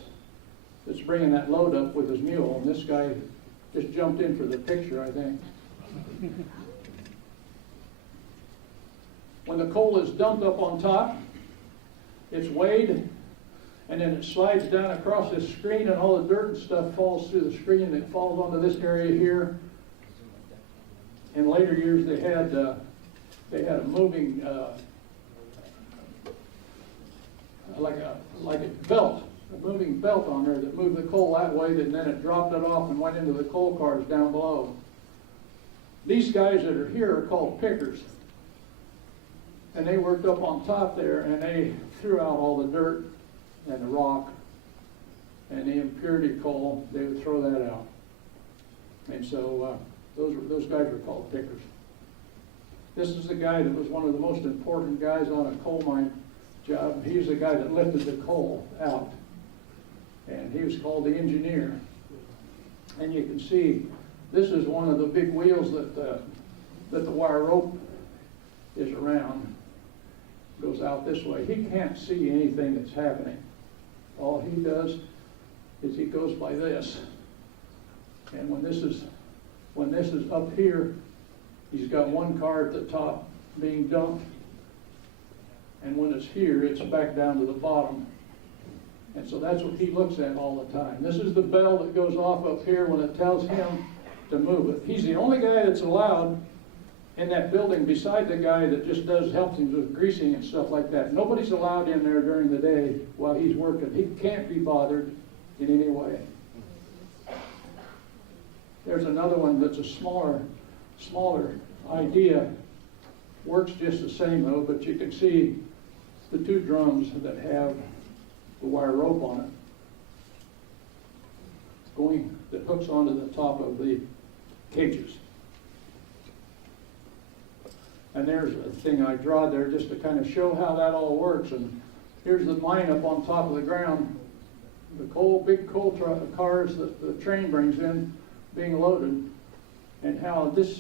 bringing that load up with his mule, and this guy just jumped in for the picture, I think. When the coal is dumped up on top, it's weighed, and then it slides down across this screen, and all the dirt and stuff falls through the screen, and it falls onto this area here. In later years, they had a moving like a belt, a moving belt on there that moved the coal that way, and then it dropped it off and went into the coal cars down below. These guys that are here are called pickers. And they worked up on top there, and they threw out all the dirt and the rock and the impurity coal. They would throw that out. And so those guys were called pickers. This is the guy that was one of the most important guys on a coal mine job. He's the guy that lifted the coal out. And he was called the engineer. And you can see this is one of the big wheels that the wire rope is around. Goes out this way. He can't see anything that's happening. All he does is he goes by this. And when this is up here, he's got one car at the top being dumped. And when it's here, it's back down to the bottom. And so that's what he looks at all the time. This is the bell that goes off up here when it tells him to move it. He's the only guy that's allowed in that building beside the guy that just helps him with greasing and stuff like that. Nobody's allowed in there during the day while he's working. He can't be bothered in any way. There's another one that's a smaller idea. Works just the same though, but you can see the two drums that have the wire rope on it that hooks onto the top of the cages. And there's a thing I draw there just to kind of show how that all works. And here's the mine up on top of the ground. The big coal cars that the train brings in being loaded, and how this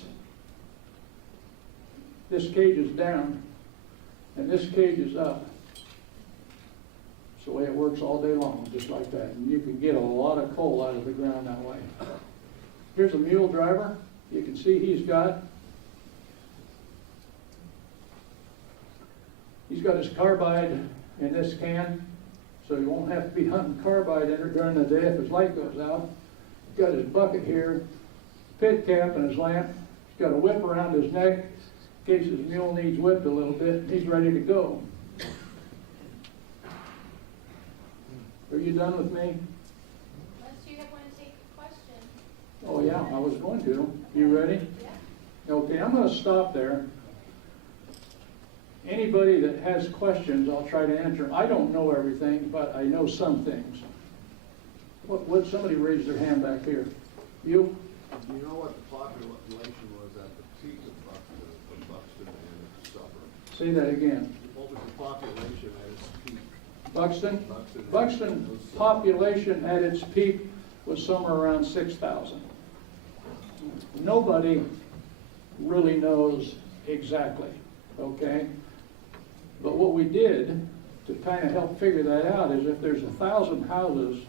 cage is down and this cage is up. It's the way it works all day long, just like that. And you can get a lot of coal out of the ground that way. Here's a mule driver. You can see he's got his carbide in this can, so he won't have to be hunting carbide in it during the day if his light goes out. He's got his bucket here, pit cap and his lamp. He's got a whip around his neck in case his mule needs whipped a little bit, and he's ready to go. Are you done with me? Unless you want to take a question. Oh yeah, I was going to. You ready? Yeah. Okay, I'm going to stop there. Anybody that has questions, I'll try to answer them. I don't know everything, but I know some things. Would somebody raise their hand back here? You? Do you know what the population was at the peak of Buxton and its suburbs? Say that again. What was the population at its peak? Buxton? Buxton Buxton population at its peak was somewhere around 6,000. Nobody really knows exactly, okay? But what we did to kind of help figure that out is if there's 1,000 houses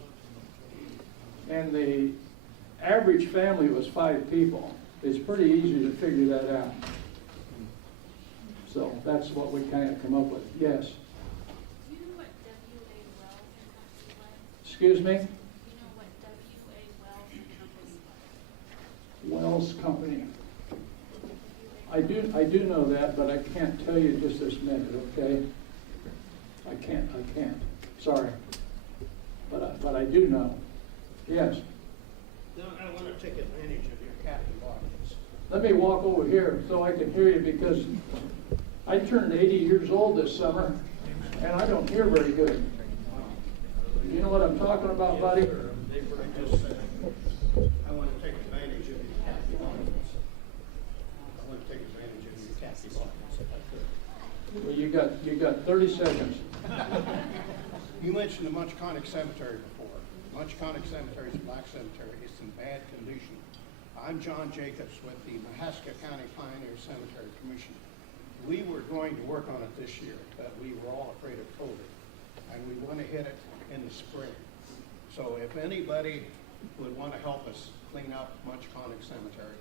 and the average family was 5 people, it's pretty easy to figure that out. So that's what we kind of come up with. Yes? Do you know what W.A. Wells was? Excuse me? Do you know what W.A. Wells Company. I do know that, but I can't tell you just this minute, okay? I can't. Sorry. But I do know. Yes? No, I want to take advantage of your catalogs. Let me walk over here so I can hear you, because I turned 80 years old this summer, and I don't hear very good. You know what I'm talking about, buddy? I want to Well, you got 30 seconds. You mentioned the Munchconic Cemetery before. Munchconic Cemetery is a black cemetery. It's in bad condition. I'm John Jacobs with the Mahaska County Pioneer Cemetery Commission. We were going to work on it this year, but we were all afraid of COVID, and we want to hit it in the spring. So if anybody would want to help us clean up Munchconic Cemetery,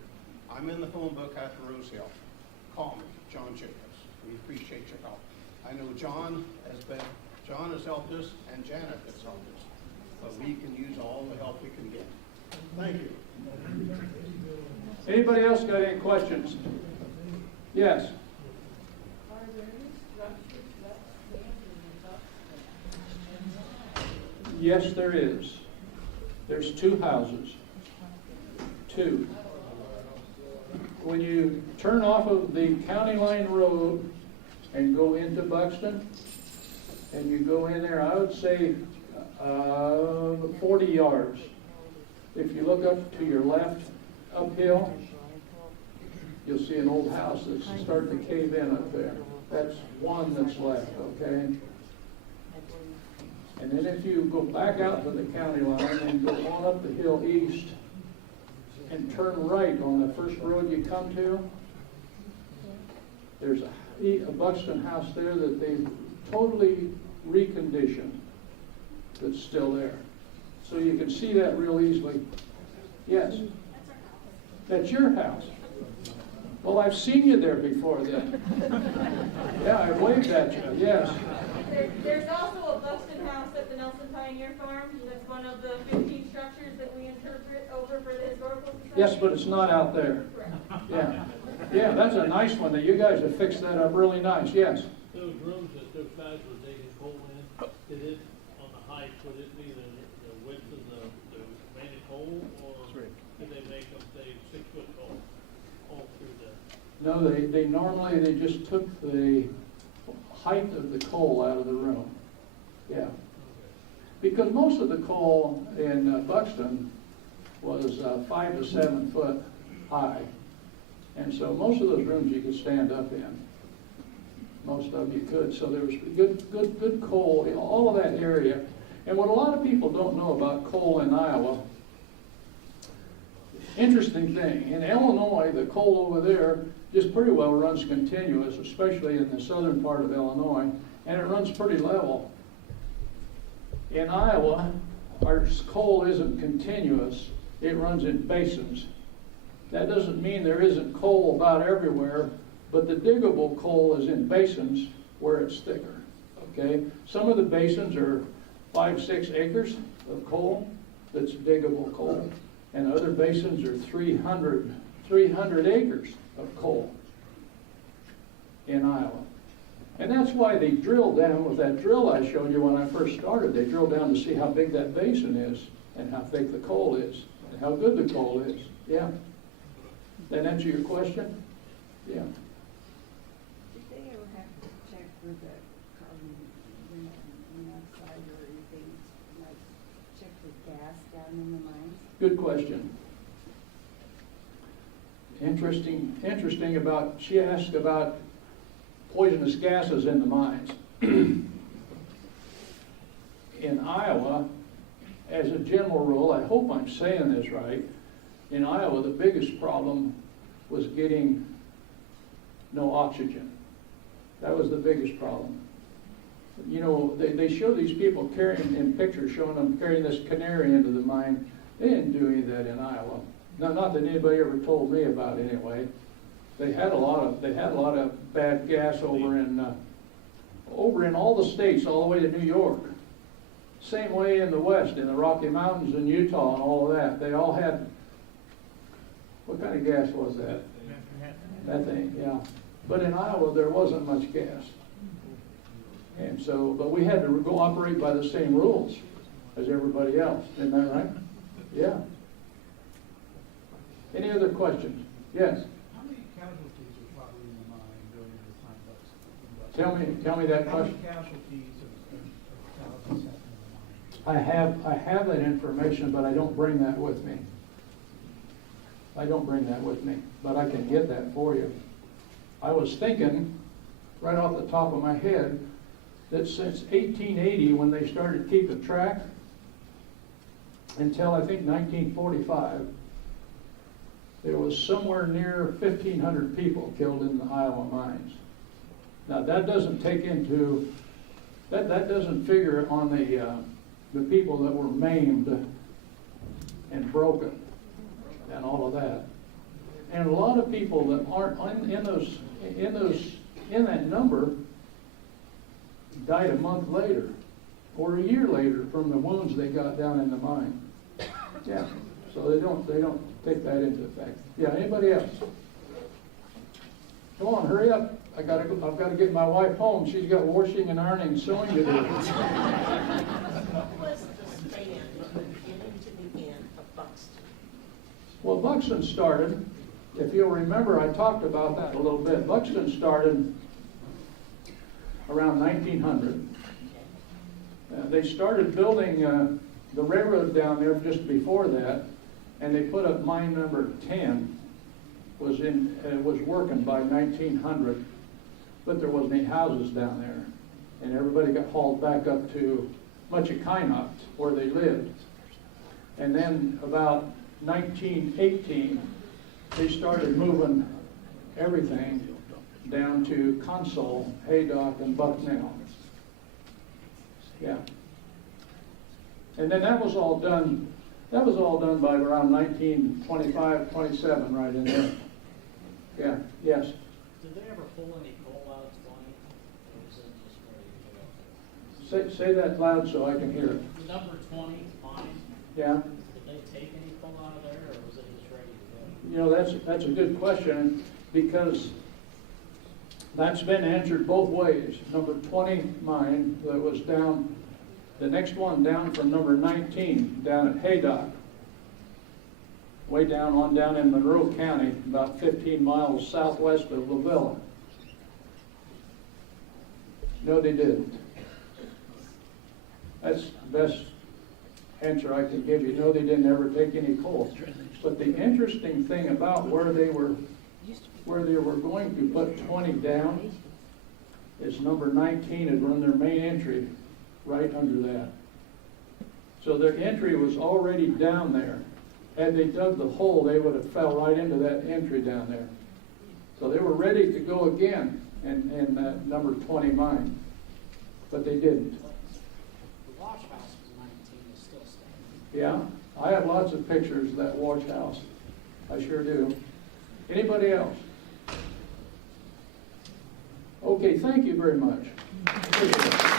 I'm in the phone book after Rose Hill. Call me, John Jacobs. We appreciate your help. I know John has helped us, and Janet has helped us, but we can use all the help we can get. Thank you. Anybody else got any questions? Yes. Are there any structures left standing in Buxton? Yes, there is. There's 2 houses. 2. When you turn off of the County Line Road and go into Buxton, and you go in there, I would say 40 yards. If you look up to your left, uphill, you'll see an old house that's starting to cave in up there. That's one that's left, okay? And then if you go back out to the county line and go on up the hill east and turn right on the first road you come to, there's a Buxton house there that they've totally reconditioned that's still there. So you can see that real easily. Yes? That's your house. Well, I've seen you there before then. Yeah, I waved at you, yes. There's also a Buxton house at the Nelson Pioneer Farm. That's one of the 15 structures that we interpret over for the Historical Society. Yes, but it's not out there. Correct. Yeah. Yeah, that's a nice one. That you guys have fixed that up really nice, yes. Those rooms that those guys were digging coal in, did it, on the height, would it be the width of the remaining coal, or did they make them, say, 6 foot tall, all through the? No, they normally, they just took the height of the coal out of the room. Yeah. Because most of the coal in Buxton was 5 to 7 foot high. And so most of those rooms you could stand up in. Most of you could. So there was good coal in all of that area. And what a lot of people don't know about coal in Iowa, interesting thing, in Illinois, the coal over there just pretty well runs continuous, especially in the southern part of Illinois, and it runs pretty level. In Iowa, our coal isn't continuous, it runs in basins. That doesn't mean there isn't coal about everywhere, but the diggable coal is in basins where it's thicker, okay? Some of the basins are 5-6 acres of coal that's diggable coal, and other basins are 300 acres of coal in Iowa. And that's why they drill down with that drill I showed you when I first started. They drill down to see how big that basin is and how thick the coal is and how good the coal is. Yeah. That answer your question? Yeah. Did they ever have to check for the carbon monoxide or anything, like check for gas down in the mines? Good question. Interesting about, she asked about poisonous gases in the mines. In Iowa, as a general rule, I hope I'm saying this right, in Iowa the biggest problem was getting no oxygen. That was the biggest problem. You know, they show these people carrying, in pictures showing them carrying this canary into the mine. They didn't do any of that in Iowa. Now, not that anybody ever told me about anyway. They had a lot of bad gas over in all the states, all the way to New York. Same way in the West, in the Rocky Mountains in Utah and all of that. They all had, what kind of gas was that? Methane, yeah. But in Iowa, there wasn't much gas. And so, but we had to go operate by the same rules as everybody else. Isn't that right? Yeah. Any other questions? Yes. How many casualties were probably in the mine during the time Buxton? Tell me that How many question. casualties of thousands happened in the mine? I have that information, but I don't bring that with me. I don't bring that with me, but I can get that for you. I was thinking right off the top of my head, that since 1880, when they started keeping track, until I think 1945, there was somewhere near 1,500 people killed in the Iowa mines. Now, that doesn't take into, that doesn't figure on the people that were maimed and broken and all of that. And a lot of people that aren't in that number died a month later or a year later from the wounds they got down in the mine. Yeah, so they don't take that into effect. Yeah, anybody else? Come on, hurry up. I've got to get my wife home. She's got washing and ironing and sewing to do. What was the span from beginning to the end of Buxton? Well, Buxton started, if you'll remember, I talked about that a little bit. Buxton started around 1900. They started building the railroad down there just before that, and they put up mine number 10 was working by 1900, but there wasn't any houses down there, and everybody got hauled back up to Mahaska, where they lived. And then about 1918, they started moving everything down to Console, Haydock, and Bucknell. Yeah. And then that was all done by around 1925, 27, right in there. Yeah, yes. Did they ever pull any coal out of 20? Or was it just ready to go? Say that loud so I can hear it. Number 20, mine, Yeah. did they take any coal out of there, or was it just ready to go? You know, that's a good question, because that's been answered both ways. Number 20 mine that was down, the next one down from number 19, down at Haydock, way down in Monroe County, about 15 miles southwest of Lavilla. No, they didn't. That's the best answer I can give you. No, they didn't ever take any coal. But the interesting thing about where they were going to put 20 down is number 19 had run their main entry right under that. So their entry was already down there. Had they dug the hole, they would have fell right into that entry down there. So they were ready to go again in that number 20 mine, but they didn't. The wash house was 19, is still standing. Yeah, I have lots of pictures of that wash house. I sure do. Anybody else? Okay, thank you very much. Appreciate it.